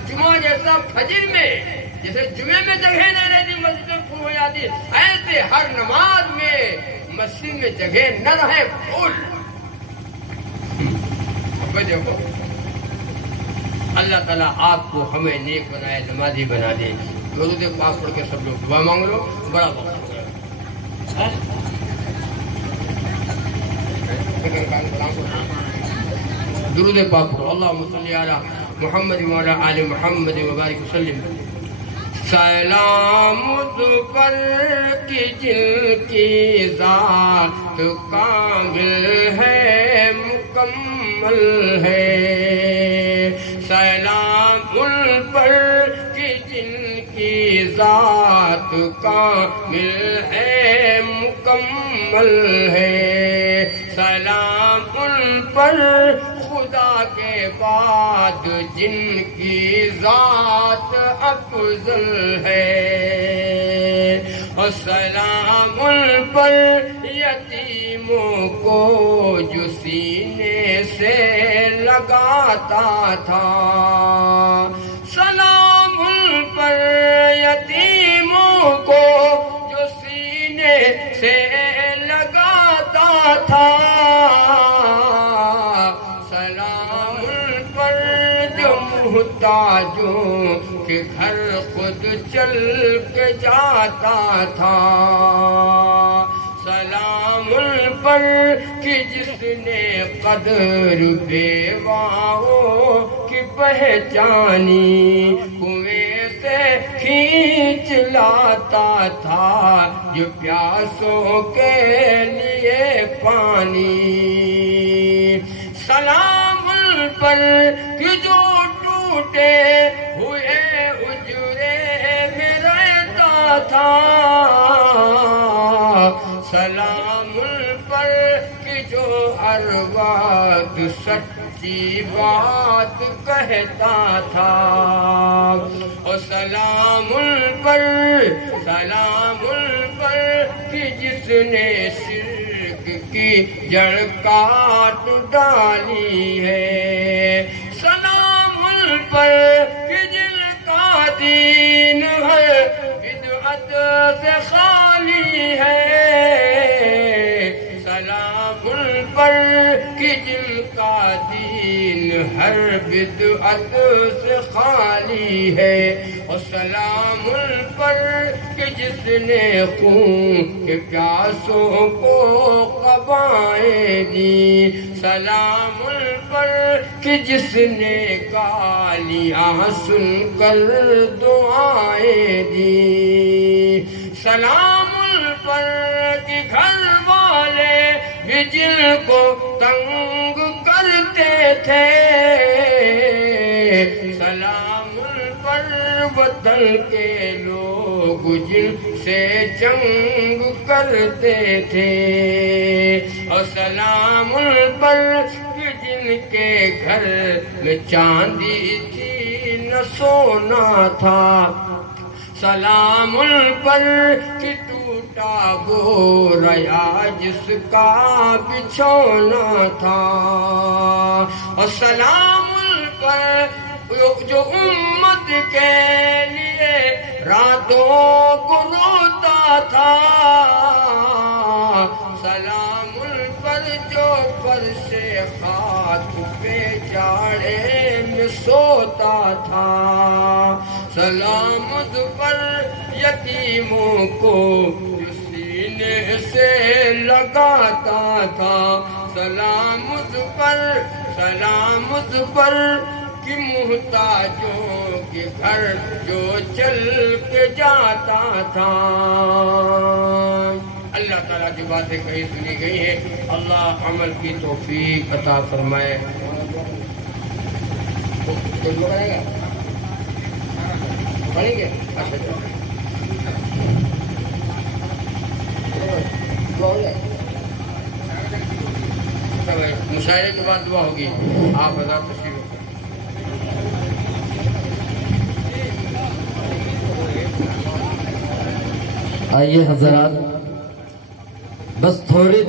جمعہ جیسا فجر میں جیسے جمعے میں جگہ نہیں رہتی مسجد میں پھول ہو جاتی، ایسے ہر نماز میں مسجد میں جگہ نہ رہے پھول۔ دیکھو اللہ تعالیٰ آپ کو ہمیں نیک بنائے، نمازی بنا دے۔ درود پاک پڑھ کے سب لوگ دعا مانگ لو، بڑا وقت ہو گیا۔ درود پاک پڑھو، اللہم صلی علی محمد وعلی آل محمد وبارک وسلم۔ سلام اس پر کی جن کی ذات کامل ہے، مکمل ہے۔ سلام ان پر کی جن کی ذات کامل ہے، مکمل ہے۔ سلام ان پر خدا کے بعد جن کی ذات افضل ہے۔ اور سلام ان پر یتیموں کو جو سینے سے لگاتا تھا۔ سلام ان پر یتیموں کو جو سینے سے لگاتا تھا۔ سلام ان پر جو محتاجوں کے گھر خود چل کے جاتا تھا۔ سلام ان پر کہ جس نے قدر بیواؤں کی پہچانی، کنویں سے کھینچ لاتا تھا جو پیاسوں کے لیے پانی۔ سلام ان پر کہ جو ٹوٹے ہوئے حجرے میں رہتا تھا۔ سلام ان پر کہ جو ہر وقت سچی بات کہتا تھا۔ اور سلام ان پر کہ جس نے شرک کی جڑ کاٹ ڈالی ہے۔ سلام ان پر کہ جن کا دین ہے بدعت سے خالی ہے۔ سلام ان پر کہ جن کا دین ہر بدعت سے خالی ہے۔ اور سلام ان پر کہ جس نے خون کے پیاسوں کو قبائیں دی۔ سلام ان پر کہ جس نے گالیاں سن کر دعائیں دی۔ سلام ان پر کہ گھر والے بھی جن کو تنگ کرتے تھے۔ سلام ان پر وطن کے لوگ جن سے جنگ کرتے تھے۔ اور سلام ان پر کہ جن کے گھر میں چاندی تھی نہ سونا تھا۔ سلام ان پر کہ ٹوٹا گوریا جس کا بچھونا تھا۔ اور سلام ان پر جو امت کے لیے راتوں کو روتا تھا۔ سلام ان پر جو فرش خاک پہ جاڑے میں سوتا تھا۔ سلام اس پر یتیموں کو جو سینے سے لگاتا تھا۔ سلام اس پر کہ محتاجوں کے گھر جو چل کے جاتا تھا۔ اللہ تعالیٰ کی باتیں کہیں سنی گئی ہیں، اللہ عمل کی توفیق عطا فرمائے۔ پڑھیں گے مشاعرے کے بعد دعا ہوگی، آپ حضرات تشریف رکھیں۔ آئیے حضرات، بس تھوڑی